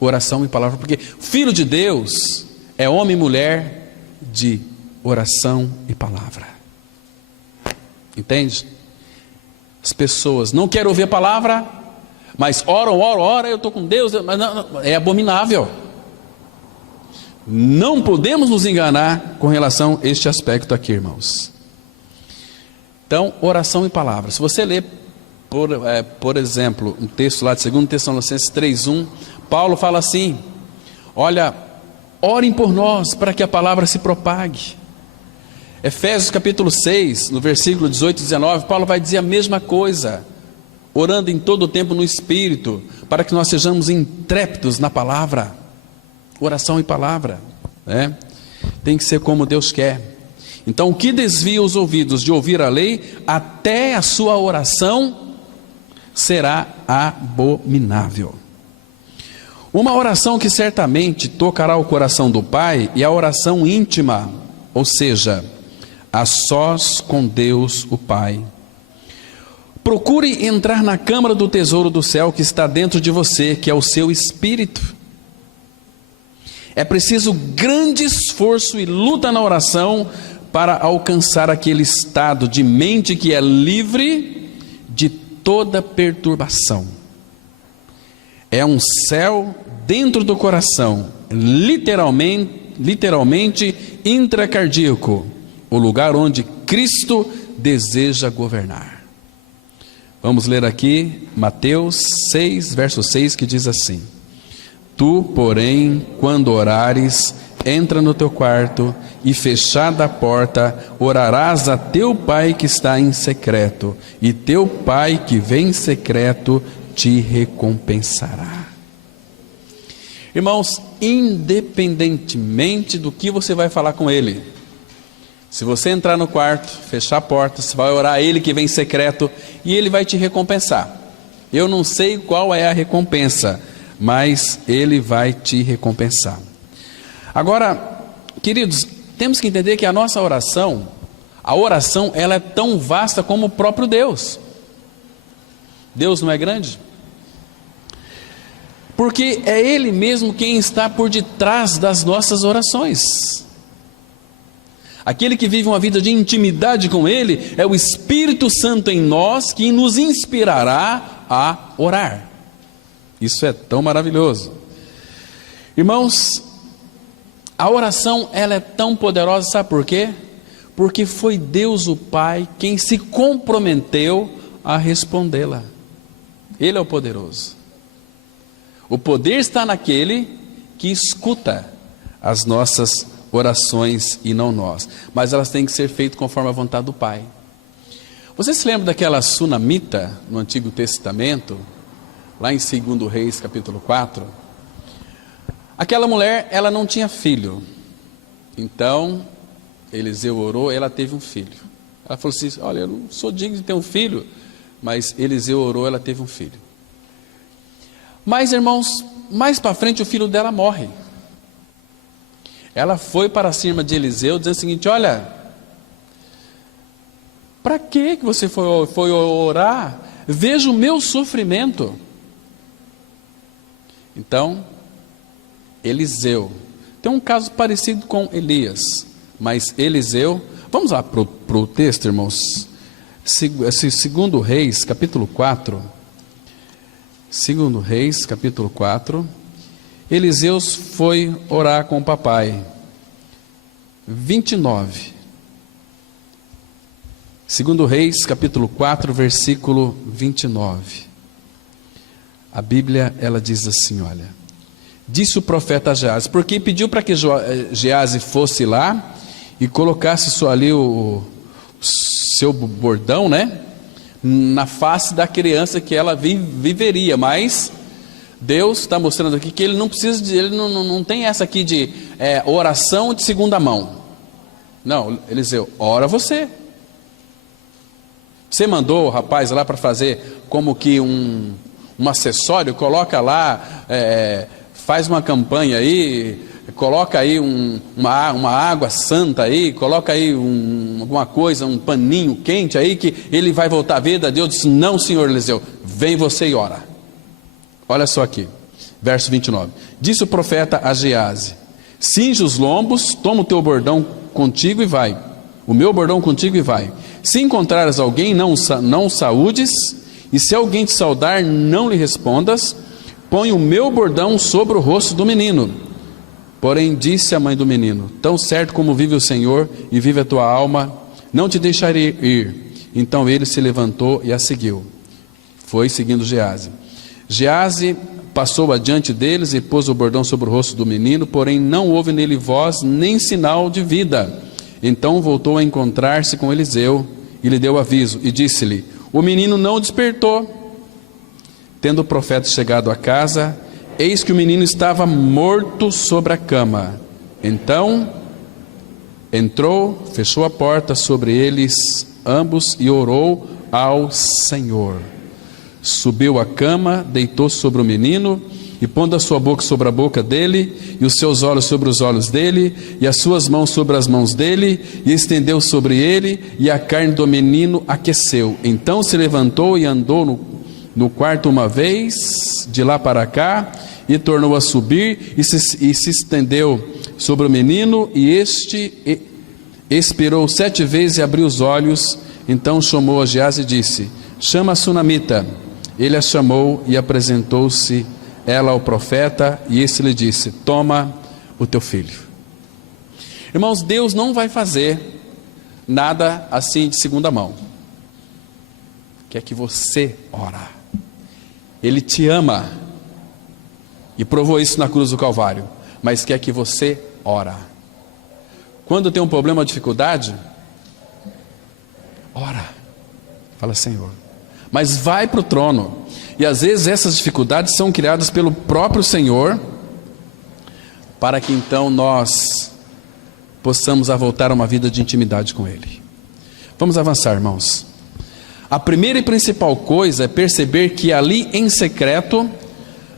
Oração e palavra, porque Filho de Deus é homem e mulher de oração e palavra. Entende? As pessoas não querem ouvir a palavra, mas ora, eu estou com Deus, mas não, é abominável. Não podemos nos enganar com relação a este aspecto aqui, irmãos. Então, oração e palavra. Se você ler, por exemplo, um texto lá de 2 Tessalonicenses 3:1, Paulo fala assim: olha, orem por nós para que a palavra se propague. Efésios capítulo 6, no versículo 18 e 19, Paulo vai dizer a mesma coisa: orando em todo o tempo no Espírito, para que nós sejamos intrépidos na palavra. Oração e palavra, né? Tem que ser como Deus quer. Então, o que desvia os ouvidos de ouvir a lei, até a sua oração será abominável. Uma oração que certamente tocará o coração do Pai é a oração íntima, ou seja, a sós com Deus o Pai. Procure entrar na câmara do tesouro do céu que está dentro de você, que é o seu espírito. É preciso grande esforço e luta na oração para alcançar aquele estado de mente que é livre de toda perturbação. É um céu dentro do coração, literalmente intracardíaco, o lugar onde Cristo deseja governar. Vamos ler aqui Mateus 6, verso 6, que diz assim: Tu, porém, quando orares, entra no teu quarto e, fechada a porta, orarás a teu Pai que está em secreto, e teu Pai que vem em secreto te recompensará. Irmãos, independentemente do que você vai falar com Ele, se você entrar no quarto, fechar a porta, você vai orar a Ele que vem em secreto, e Ele vai te recompensar. Eu não sei qual é a recompensa, mas Ele vai te recompensar. Agora, queridos, temos que entender que a nossa oração, ela é tão vasta como o próprio Deus. Deus não é grande? Porque é Ele mesmo quem está por detrás das nossas orações. Aquele que vive uma vida de intimidade com Ele é o Espírito Santo em nós, que nos inspirará a orar. Isso é tão maravilhoso. Irmãos, a oração ela é tão poderosa, sabe por quê? Porque foi Deus o Pai quem se comprometeu a respondê-la. Ele é o poderoso. O poder está naquele que escuta as nossas orações e não nós. Mas elas têm que ser feitas conforme a vontade do Pai. Você se lembra daquela sunamita no Antigo Testamento? Lá em 2 Reis, capítulo 4. Aquela mulher, ela não tinha filho. Então, Eliseu orou, ela teve um filho. Ela falou assim: olha, eu não sou digno de ter um filho. Mas Eliseu orou, ela teve um filho. Mas, irmãos, mais para frente o filho dela morre. Ela foi para cima de Eliseu dizendo o seguinte: olha, para que você foi orar? Veja o meu sofrimento. Então, Eliseu, tem um caso parecido com Elias, mas Eliseu, vamos lá para o texto, irmãos, 2 Reis, capítulo 4, 2 Reis, capítulo 4, Eliseu foi orar com o papai, 29, 2 Reis, capítulo 4, versículo 29, a Bíblia, ela diz assim, olha: disse o profeta a Geazi, porque pediu para que Geazi fosse lá e colocasse ali o seu bordão, né, na face da criança que ela viveria. Mas Deus está mostrando aqui que ele não precisa ele não tem essa aqui de oração de segunda mão. Não, Eliseu, ora você. Você mandou o rapaz lá para fazer como que um acessório, coloca lá, faz uma campanha aí, coloca aí uma água santa aí, coloca aí alguma coisa, um paninho quente aí, que ele vai voltar à vida. Deus disse: não, senhor Eliseu, vem você e ora. Olha só aqui, verso 29. Disse o profeta a Gease: cinge os lombos, toma o teu bordão contigo e vai. O meu bordão contigo e vai. Se encontrares alguém, não saúdes, e se alguém te saudar, não lhe respondas. Põe o meu bordão sobre o rosto do menino. Porém disse a mãe do menino: tão certo como vive o Senhor e vive a tua alma, não te deixarei ir. Então ele se levantou e a seguiu. Foi seguindo Gease. Gease passou adiante deles e pôs o bordão sobre o rosto do menino, porém não houve nele voz nem sinal de vida. Então voltou a encontrar-se com Eliseu e lhe deu aviso e disse-lhe: o menino não despertou. Tendo o profeta chegado a casa, eis que o menino estava morto sobre a cama. Então entrou, fechou a porta sobre eles ambos e orou ao Senhor. Subiu à cama, deitou-se sobre o menino, e pondo a sua boca sobre a boca dele, e os seus olhos sobre os olhos dele, e as suas mãos sobre as mãos dele, e estendeu sobre ele, e a carne do menino aqueceu. Então se levantou e andou no quarto uma vez, de lá para cá, e tornou a subir, e se estendeu sobre o menino, e este expirou 7 vezes e abriu os olhos. Então chamou a Gease e disse: chama a sunamita. Ele a chamou e apresentou-se ela ao profeta, e este lhe disse: toma o teu filho. Irmãos, Deus não vai fazer nada assim de segunda mão. Quer que você ora. Ele te ama e provou isso na cruz do Calvário, mas quer que você ora. Quando tem um problema ou dificuldade, ora, fala: Senhor. Mas vai para o trono. E às vezes essas dificuldades são criadas pelo próprio Senhor, para que então nós possamos voltar a uma vida de intimidade com Ele. Vamos avançar, irmãos. A primeira e principal coisa é perceber que ali em secreto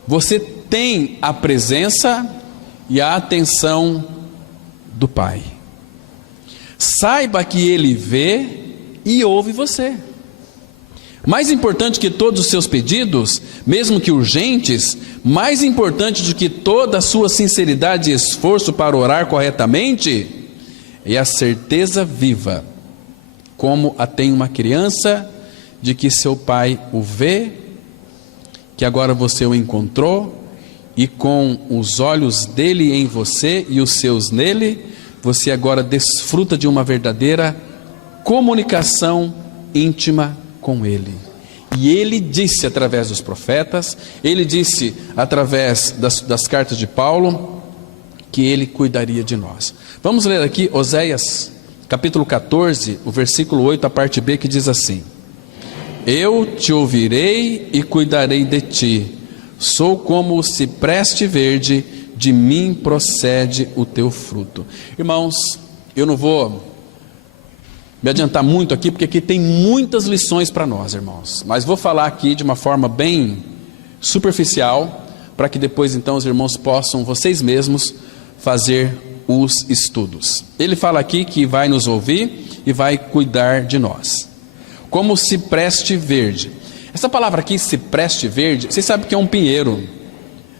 você tem a presença e a atenção do Pai. Saiba que Ele vê e ouve você. Mais importante que todos os seus pedidos, mesmo que urgentes, mais importante do que toda a sua sinceridade e esforço para orar corretamente, é a certeza viva, como a tem uma criança, de que seu pai o vê, que agora você o encontrou, e com os olhos dele em você e os seus nele, você agora desfruta de uma verdadeira comunicação íntima com Ele. E Ele disse através dos profetas, Ele disse através das cartas de Paulo, que Ele cuidaria de nós. Vamos ler aqui Oséias capítulo 14, o versículo 8, a parte B, que diz assim: eu te ouvirei e cuidarei de ti, sou como o cipreste verde, de mim procede o teu fruto. Irmãos, eu não vou me adiantar muito aqui, porque aqui tem muitas lições para nós, irmãos, mas vou falar aqui de uma forma bem superficial, para que depois então os irmãos possam, vocês mesmos, fazer os estudos. Ele fala aqui que vai nos ouvir e vai cuidar de nós, como cipreste verde. Essa palavra aqui, cipreste verde, vocês sabem que é um pinheiro,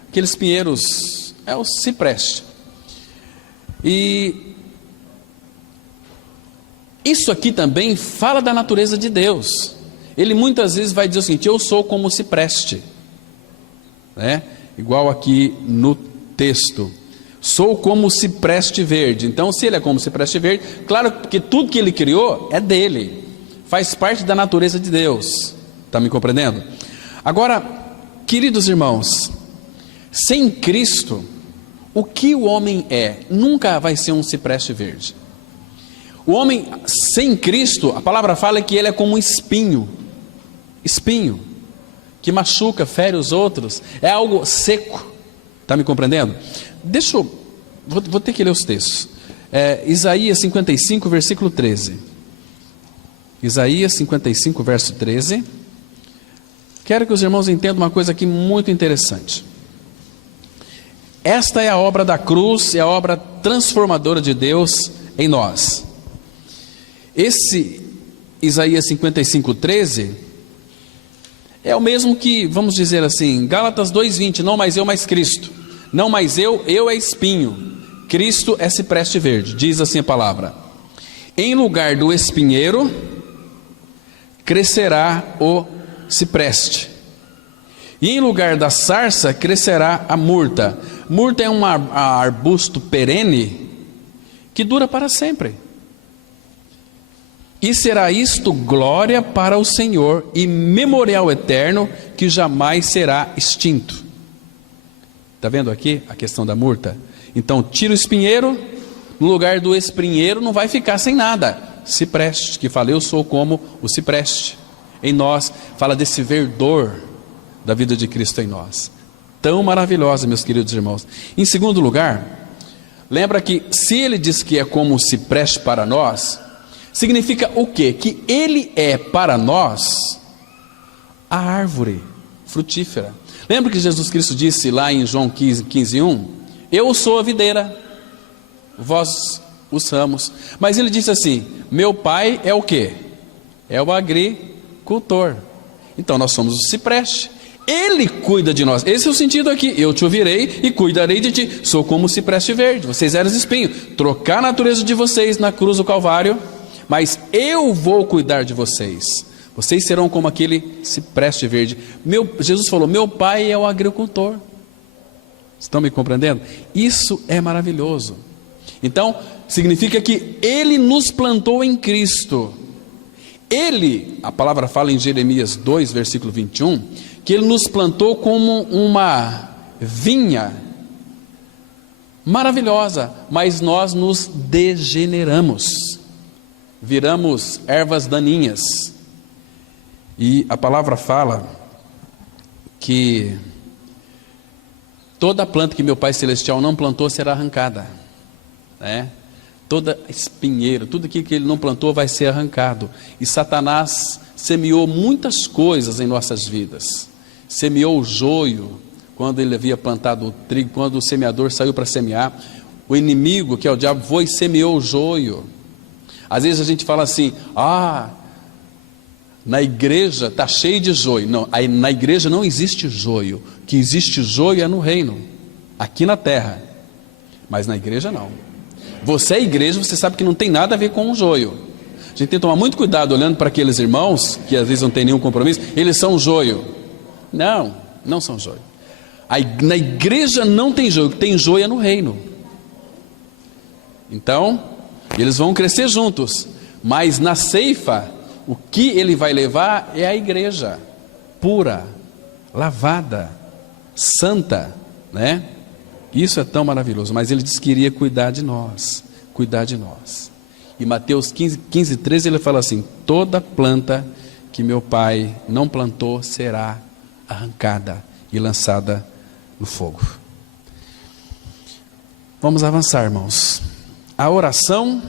aqueles pinheiros, é o cipreste, e isso aqui também fala da natureza de Deus. Ele muitas vezes vai dizer o seguinte: eu sou como o cipreste, né? Igual aqui no texto, sou como o cipreste verde. Então, se ele é como o cipreste verde, claro que tudo que ele criou é dele, faz parte da natureza de Deus. Está me compreendendo? Agora, queridos irmãos, sem Cristo, o que o homem é, nunca vai ser um cipreste verde. O homem sem Cristo, a palavra fala que ele é como um espinho, que machuca, fere os outros, é algo seco. Está me compreendendo? Vou ter que ler os textos. Isaías 55, versículo 13. Isaías 55, verso 13. Quero que os irmãos entendam uma coisa aqui muito interessante. Esta é a obra da cruz, é a obra transformadora de Deus em nós. Esse Isaías 55, 13 é o mesmo que, vamos dizer assim, Gálatas 2:20, não mais eu, mas Cristo. Não mais eu é espinho, Cristo é cipreste verde. Diz assim a palavra: em lugar do espinheiro crescerá o cipreste, e em lugar da sarça crescerá a murta. Murta é um arbusto perene que dura para sempre. E será isto glória para o Senhor e memorial eterno que jamais será extinto. Está vendo aqui a questão da murta? Então tira o espinheiro, no lugar do espinheiro não vai ficar sem nada. Cipreste, que fala, eu sou como o cipreste. Em nós, fala desse verdor da vida de Cristo em nós. Tão maravilhosa, meus queridos irmãos. Em segundo lugar, lembra que se ele diz que é como o cipreste para nós, significa o quê? Que ele é para nós a árvore frutífera. Lembra que Jesus Cristo disse lá em João 15:1? Eu sou a videira, vós os ramos. Mas ele disse assim, meu pai é o quê? É o agricultor. Então nós somos o cipreste. Ele cuida de nós. Esse é o sentido aqui. Eu te ouvirei e cuidarei de ti. Sou como o cipreste verde. Vocês eram espinho. Trocar a natureza de vocês na cruz do Calvário, mas eu vou cuidar de vocês. Vocês serão como aquele cipreste verde. Jesus falou, meu pai é o agricultor. Estão me compreendendo? Isso é maravilhoso. Então, significa que ele nos plantou em Cristo. Ele, a palavra fala em Jeremias 2, versículo 21, que ele nos plantou como uma vinha maravilhosa, mas nós nos degeneramos, viramos ervas daninhas. E a palavra fala que toda planta que meu Pai Celestial não plantou será arrancada, né? Toda espinheiro, tudo aquilo que ele não plantou vai ser arrancado. E Satanás semeou muitas coisas em nossas vidas. Semeou o joio quando ele havia plantado o trigo, quando o semeador saiu para semear. O inimigo, que é o diabo, foi e semeou o joio. Às vezes a gente fala assim, na igreja está cheio de joio. Não, aí na igreja não existe joio. O que existe joio é no reino, aqui na terra. Mas na igreja não. Você é igreja, você sabe que não tem nada a ver com o joio. A gente tem que tomar muito cuidado olhando para aqueles irmãos, que às vezes não tem nenhum compromisso, eles são joio. Não, não são joio. Na igreja não tem joio, o que tem joio é no reino. Então, eles vão crescer juntos, mas na ceifa, o que ele vai levar é a igreja, pura, lavada, santa, né? Isso é tão maravilhoso, mas ele disse que iria cuidar de nós, cuidar de nós. E Mateus 15, 13 ele fala assim, toda planta que meu pai não plantou será arrancada e lançada no fogo. Vamos avançar, irmãos. A oração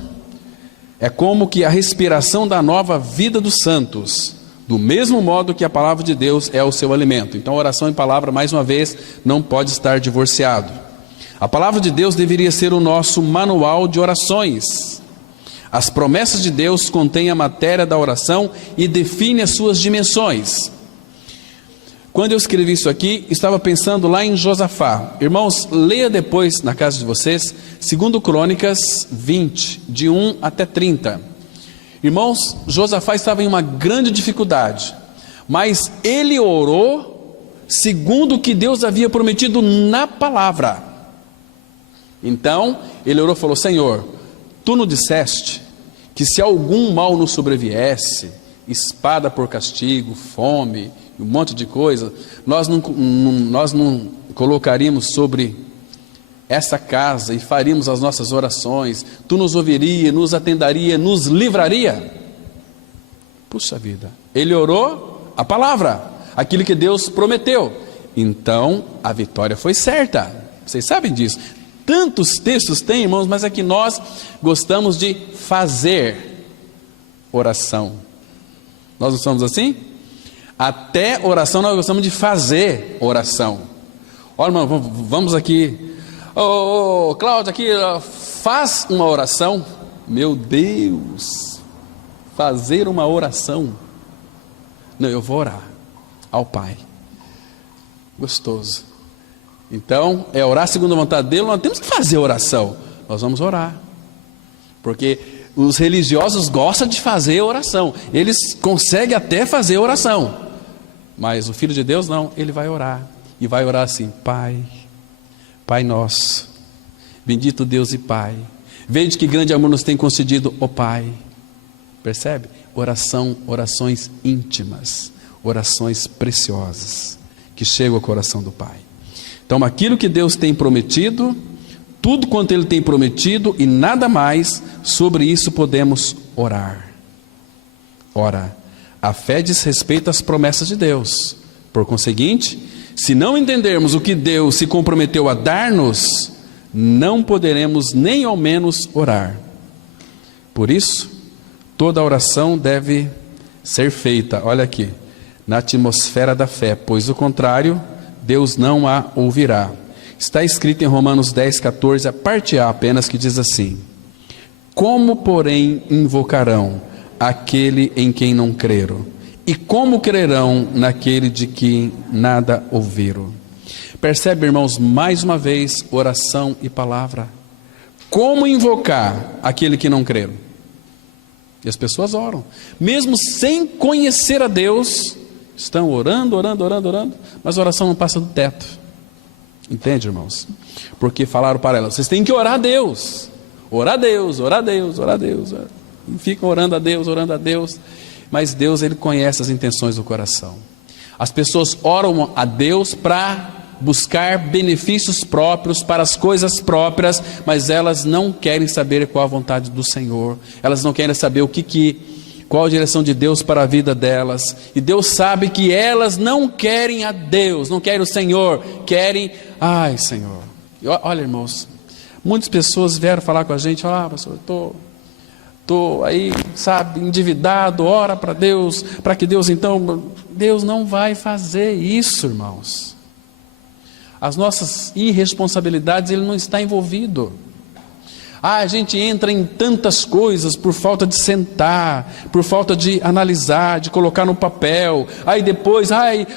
é como que a respiração da nova vida dos santos, do mesmo modo que a palavra de Deus é o seu alimento. Então, oração e palavra, mais uma vez, não pode estar divorciado. A palavra de Deus deveria ser o nosso manual de orações. As promessas de Deus contêm a matéria da oração e definem as suas dimensões. Quando eu escrevi isso aqui, estava pensando lá em Josafá. Irmãos, leia depois na casa de vocês, 2 Crônicas 20, de 1 até 30. Irmãos, Josafá estava em uma grande dificuldade, mas ele orou segundo o que Deus havia prometido na palavra. Então, ele orou e falou, Senhor, tu nos disseste que se algum mal nos sobreviesse, espada por castigo, fome, um monte de coisa, nós não colocaríamos sobre essa casa e faríamos as nossas orações, tu nos ouviria, nos atenderia, nos livraria. Puxa vida, ele orou a palavra, aquilo que Deus prometeu, então a vitória foi certa. Vocês sabem disso. Tantos textos tem, irmãos, mas é que nós gostamos de fazer oração. Nós não somos assim? Até oração nós gostamos de fazer oração. Olha, irmão, vamos aqui. Cláudio, aqui, faz uma oração. Meu Deus, fazer uma oração. Não, eu vou orar ao Pai. Gostoso. Então, é orar segundo a vontade dele. Nós temos que fazer oração. Nós vamos orar. Porque os religiosos gostam de fazer oração. Eles conseguem até fazer oração. Mas o Filho de Deus não. Ele vai orar. E vai orar assim: Pai, Pai nosso, bendito Deus e Pai, vede que grande amor nos tem concedido, ó Pai. Percebe? Orações íntimas, orações preciosas, que chegam ao coração do Pai. Então, aquilo que Deus tem prometido, tudo quanto Ele tem prometido e nada mais, sobre isso podemos orar. Ora, a fé diz respeito às promessas de Deus. Por conseguinte, se não entendermos o que Deus se comprometeu a dar-nos, não poderemos nem ao menos orar. Por isso, toda oração deve ser feita, olha aqui, na atmosfera da fé, pois o contrário, Deus não a ouvirá. Está escrito em Romanos 10,14, a parte A apenas, que diz assim: como, porém, invocarão aquele em quem não creram? E como crerão naquele de quem nada ouviram? Percebe, irmãos, mais uma vez, oração e palavra. Como invocar aquele que não creram? E as pessoas oram, mesmo sem conhecer a Deus, estão orando, mas a oração não passa do teto. Entende, irmãos? Porque falaram para elas: vocês têm que orar a Deus. Orar a Deus, orar a Deus, orar a Deus. E ficam orando a Deus. Mas Deus, Ele conhece as intenções do coração. As pessoas oram a Deus para buscar benefícios próprios, para as coisas próprias, mas elas não querem saber qual a vontade do Senhor. Elas não querem saber qual a direção de Deus para a vida delas. E Deus sabe que elas não querem a Deus, não querem o Senhor, querem, ai Senhor. Olha, irmãos, muitas pessoas vieram falar com a gente: pastor, estou aí, sabe, endividado, ora para Deus, para que Deus então... Deus não vai fazer isso, irmãos. As nossas irresponsabilidades, Ele não está envolvido. A gente entra em tantas coisas por falta de sentar, por falta de analisar, de colocar no papel. Aí depois,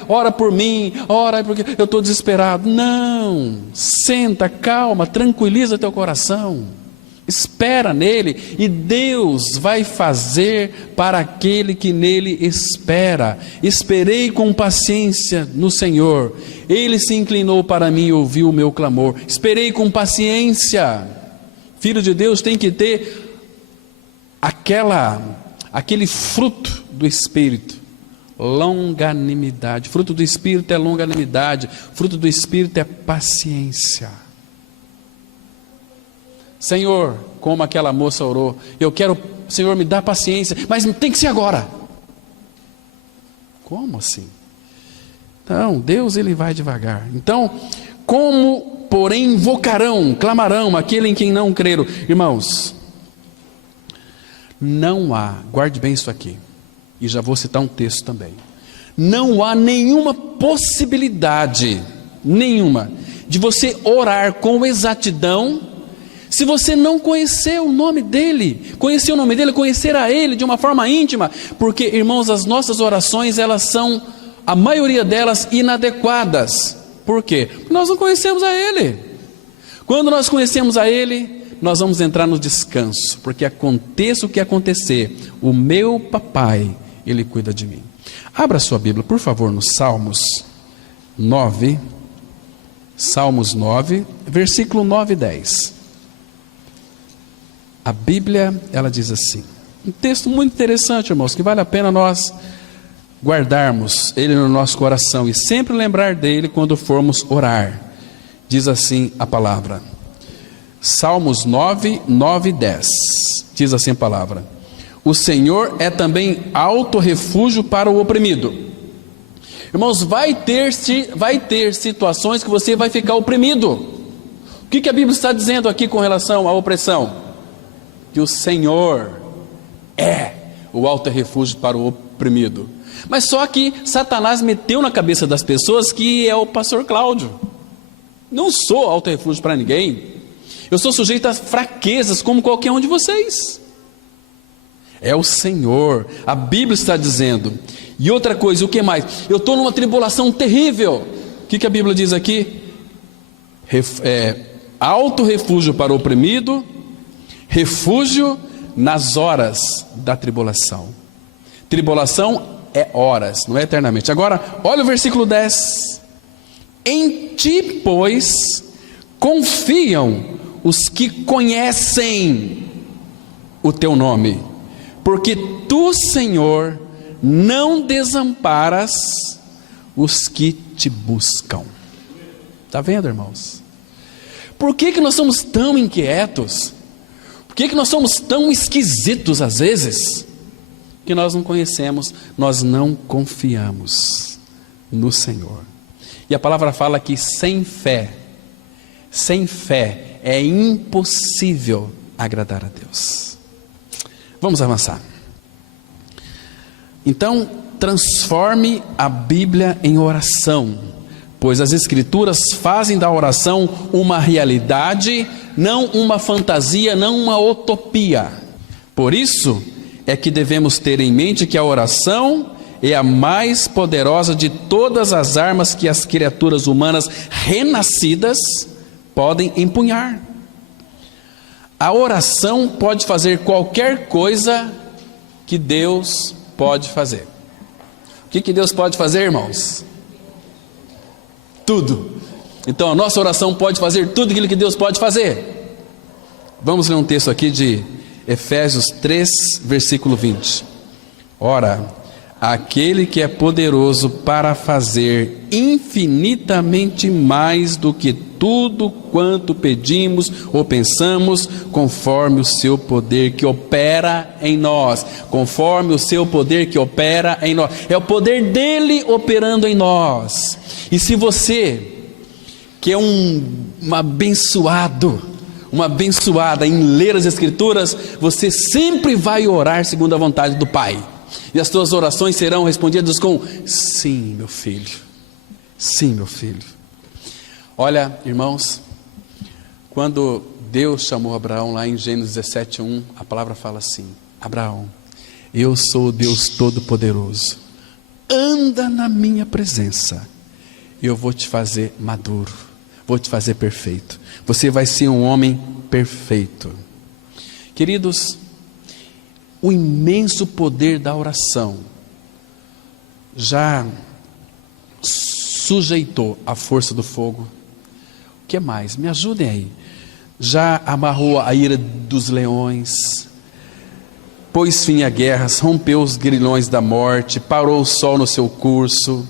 ora por mim, ora porque eu estou desesperado. Não, senta, calma, tranquiliza teu coração. Espera nele, e Deus vai fazer para aquele que nele espera. Esperei com paciência no Senhor, Ele se inclinou para mim e ouviu o meu clamor. Esperei com paciência. Filho de Deus tem que ter aquele fruto do Espírito, longanimidade. Fruto do Espírito é longanimidade, fruto do Espírito é paciência. Senhor, como aquela moça orou, eu quero, Senhor, me dá paciência, mas tem que ser agora. Como assim? Não, Deus, Ele vai devagar. Então, como, porém, invocarão, clamarão aquele em quem não creram? Irmãos, não há, guarde bem isso aqui, e já vou citar um texto também. Não há nenhuma possibilidade, de você orar com exatidão, se você não conhecer o nome dele, conhecer a ele de uma forma íntima. Porque, irmãos, as nossas orações, elas são, a maioria delas, inadequadas. Por quê? Porque nós não conhecemos a ele. Quando nós conhecemos a ele, nós vamos entrar no descanso, porque aconteça o que acontecer, o meu papai, ele cuida de mim. Abra sua Bíblia, por favor, no Salmos 9, versículo 9 e 10. A Bíblia, ela diz assim, um texto muito interessante, irmãos, que vale a pena nós guardarmos ele no nosso coração e sempre lembrar dele quando formos orar. Diz assim a palavra, Salmos 9, 9 e 10, diz assim a palavra: o Senhor é também alto refúgio para o oprimido. Irmãos, vai ter situações que você vai ficar oprimido. O que a Bíblia está dizendo aqui com relação à opressão? Que o Senhor é o alto é refúgio para o oprimido. Mas só que Satanás meteu na cabeça das pessoas que é o pastor Cláudio. Não sou alto refúgio para ninguém. Eu sou sujeito a fraquezas como qualquer um de vocês. É o Senhor. A Bíblia está dizendo. E outra coisa, o que mais? Eu estou numa tribulação terrível. O que a Bíblia diz aqui? Alto refúgio para o oprimido, refúgio nas horas da tribulação. Tribulação é horas, não é eternamente. Agora, olha o versículo 10. Em ti, pois, confiam os que conhecem o teu nome, porque tu, Senhor, não desamparas os que te buscam. Está vendo, irmãos? Por que nós somos tão inquietos? Por que nós somos tão esquisitos às vezes? Que nós não conhecemos, nós não confiamos no Senhor. E a palavra fala que sem fé é impossível agradar a Deus. Vamos avançar. Então, transforme a Bíblia em oração, pois as Escrituras fazem da oração uma realidade, não uma fantasia, não uma utopia. Por isso é que devemos ter em mente que a oração é a mais poderosa de todas as armas que as criaturas humanas renascidas podem empunhar. A oração pode fazer qualquer coisa que Deus pode fazer. O que Deus pode fazer, irmãos? Tudo. Então a nossa oração pode fazer tudo aquilo que Deus pode fazer. Vamos ler um texto aqui de Efésios 3, versículo 20. Ora, aquele que é poderoso para fazer infinitamente mais do que tudo quanto pedimos ou pensamos, conforme o seu poder que opera em nós. Conforme o seu poder que opera em nós. É o poder dele operando em nós. E se você, que é uma abençoada em ler as Escrituras, você sempre vai orar segundo a vontade do Pai. E as tuas orações serão respondidas com: sim, meu filho. Sim, meu filho. Olha, irmãos, quando Deus chamou Abraão lá em Gênesis 17:1, a palavra fala assim: Abraão, eu sou o Deus Todo-Poderoso. Anda na minha presença. Eu vou te fazer maduro. Vou te fazer perfeito. Você vai ser um homem perfeito. Queridos, o imenso poder da oração já sujeitou a força do fogo. O que mais? Me ajudem aí. Já amarrou a ira dos leões, pôs fim a guerras, rompeu os grilhões da morte, parou o sol no seu curso.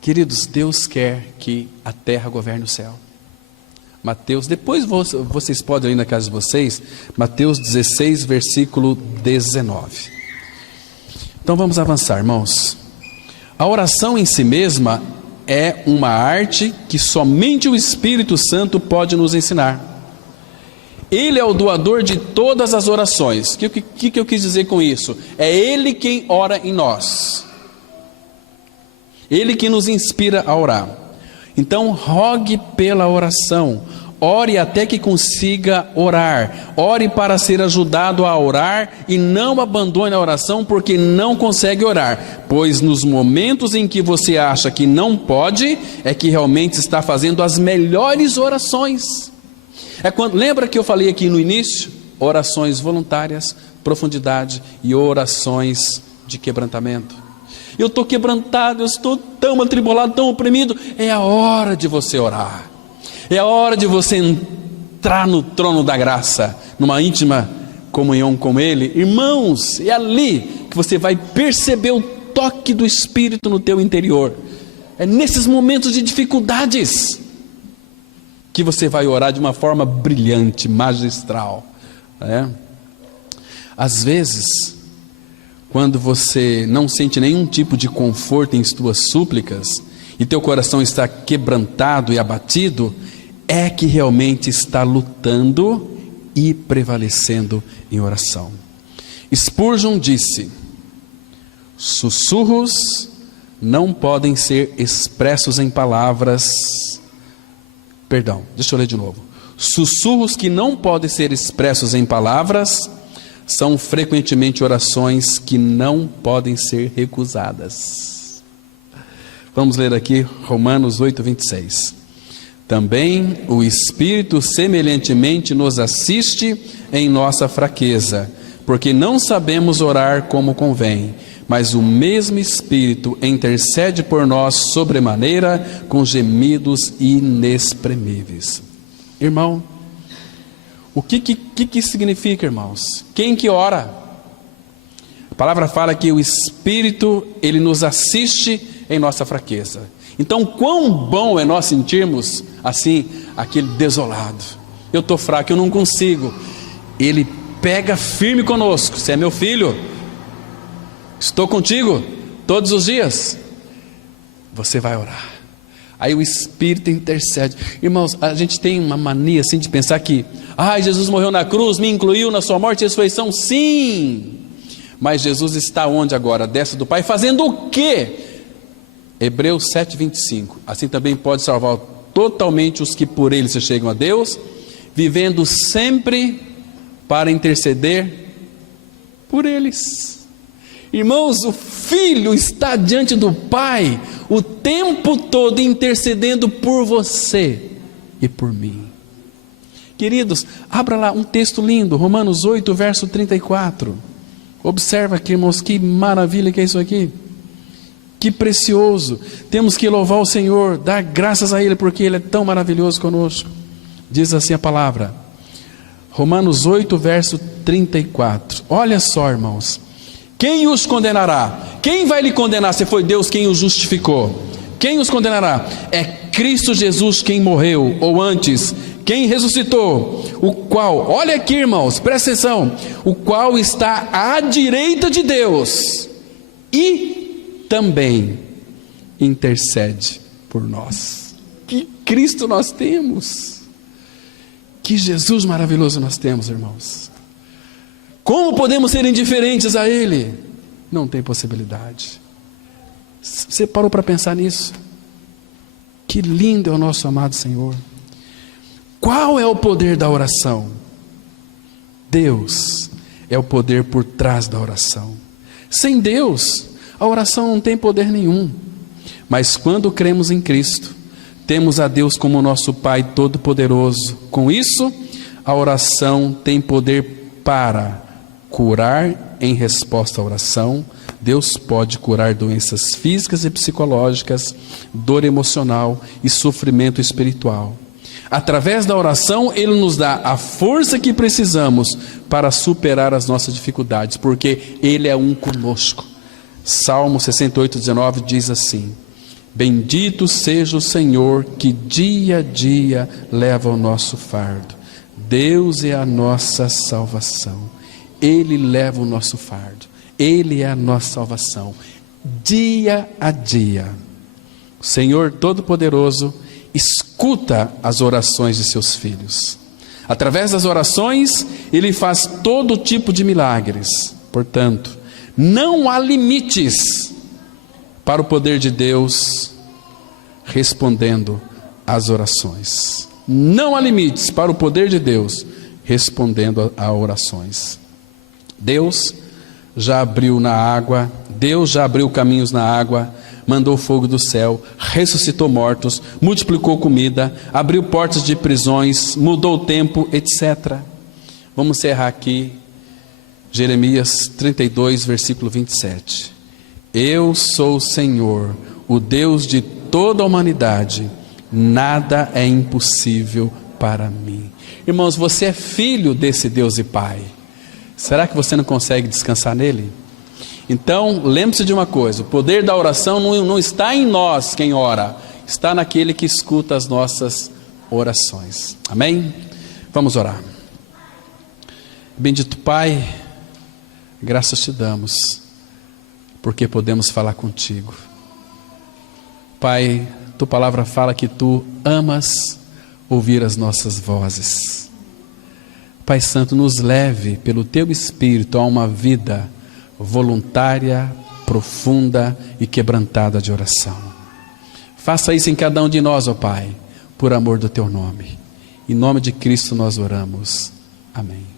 Queridos, Deus quer que a terra governe o céu. Mateus, depois vocês podem ir na casa de vocês, Mateus 16, versículo 19. Então vamos avançar, irmãos. A oração em si mesma é uma arte que somente o Espírito Santo pode nos ensinar. Ele é o doador de todas as orações. O que eu quis dizer com isso? É Ele quem ora em nós. Ele que nos inspira a orar. Então rogue pela oração, ore até que consiga orar, ore para ser ajudado a orar e não abandone a oração porque não consegue orar, pois nos momentos em que você acha que não pode, é que realmente está fazendo as melhores orações. Lembra que eu falei aqui no início? Orações voluntárias, profundidade e orações de quebrantamento. Eu estou quebrantado, eu estou tão atribulado, tão oprimido. É a hora de você orar. É a hora de você entrar no trono da graça, numa íntima comunhão com Ele. Irmãos, é ali que você vai perceber o toque do Espírito no teu interior. É nesses momentos de dificuldades que você vai orar de uma forma brilhante, magistral. Às vezes, quando você não sente nenhum tipo de conforto em suas súplicas, e teu coração está quebrantado e abatido, é que realmente está lutando e prevalecendo em oração. Spurgeon disse: sussurros não podem ser expressos em palavras. Perdão, deixa eu ler de novo. Sussurros que não podem ser expressos em palavras são frequentemente orações que não podem ser recusadas. Vamos ler aqui Romanos 8:26. Também o Espírito semelhantemente nos assiste em nossa fraqueza, porque não sabemos orar como convém, mas o mesmo Espírito intercede por nós sobremaneira com gemidos inexprimíveis. Irmão, o que significa, irmãos? Quem que ora? A palavra fala que o Espírito, ele nos assiste em nossa fraqueza. Então, quão bom é nós sentirmos assim, aquele desolado. Eu estou fraco, eu não consigo. Ele pega firme conosco. Você é meu filho, estou contigo todos os dias. Você vai orar. Aí o Espírito intercede. Irmãos, a gente tem uma mania assim de pensar que Jesus morreu na cruz, me incluiu na sua morte e ressurreição. Sim, mas Jesus está onde agora? Desce do Pai, fazendo o quê? Hebreus 7:25. Assim também pode salvar totalmente os que por ele se chegam a Deus, vivendo sempre para interceder por eles. Irmãos, o Filho está diante do Pai o tempo todo intercedendo por você e por mim. Queridos, abra lá um texto lindo, Romanos 8, verso 34. Observa aqui, irmãos, que maravilha que é isso aqui. Que precioso. Temos que louvar o Senhor, dar graças a Ele, porque Ele é tão maravilhoso conosco. Diz assim a palavra, Romanos 8, verso 34. Olha só, irmãos. Quem os condenará? Quem vai lhe condenar se foi Deus quem os justificou? Quem os condenará? É Cristo Jesus quem morreu, ou antes, quem ressuscitou, o qual, olha aqui, irmãos, presta atenção, o qual está à direita de Deus e também intercede por nós. Que Cristo nós temos, que Jesus maravilhoso nós temos, irmãos. Como podemos ser indiferentes a Ele? Não tem possibilidade. Você parou para pensar nisso? Que lindo é o nosso amado Senhor. Qual é o poder da oração? Deus é o poder por trás da oração. Sem Deus, a oração não tem poder nenhum. Mas quando cremos em Cristo, temos a Deus como nosso Pai Todo-Poderoso. Com isso, a oração tem poder para curar em resposta à oração. Deus pode curar doenças físicas e psicológicas, dor emocional e sofrimento espiritual. Através da oração, Ele nos dá a força que precisamos para superar as nossas dificuldades, porque Ele é um conosco. Salmo 68:19 diz assim: bendito seja o Senhor que dia a dia leva o nosso fardo. Deus é a nossa salvação. Ele leva o nosso fardo. Ele é a nossa salvação. Dia a dia, o Senhor Todo-Poderoso escuta as orações de seus filhos. Através das orações, Ele faz todo tipo de milagres. Portanto, não há limites para o poder de Deus respondendo às orações. Não há limites para o poder de Deus respondendo a orações. Deus já abriu na água, Deus já abriu caminhos na água, mandou fogo do céu, ressuscitou mortos, multiplicou comida, abriu portas de prisões, mudou o tempo, etc. Vamos encerrar aqui, Jeremias 32, versículo 27. Eu sou o Senhor, o Deus de toda a humanidade, nada é impossível para mim. Irmãos, você é filho desse Deus e Pai. Será que você não consegue descansar nele? Então, lembre-se de uma coisa: o poder da oração não está em nós quem ora, está naquele que escuta as nossas orações. Amém? Vamos orar. Bendito Pai, graças te damos, porque podemos falar contigo. Pai, tua palavra fala que tu amas ouvir as nossas vozes. Pai Santo, nos leve pelo Teu Espírito a uma vida voluntária, profunda e quebrantada de oração. Faça isso em cada um de nós, ó Pai, por amor do Teu nome. Em nome de Cristo nós oramos. Amém.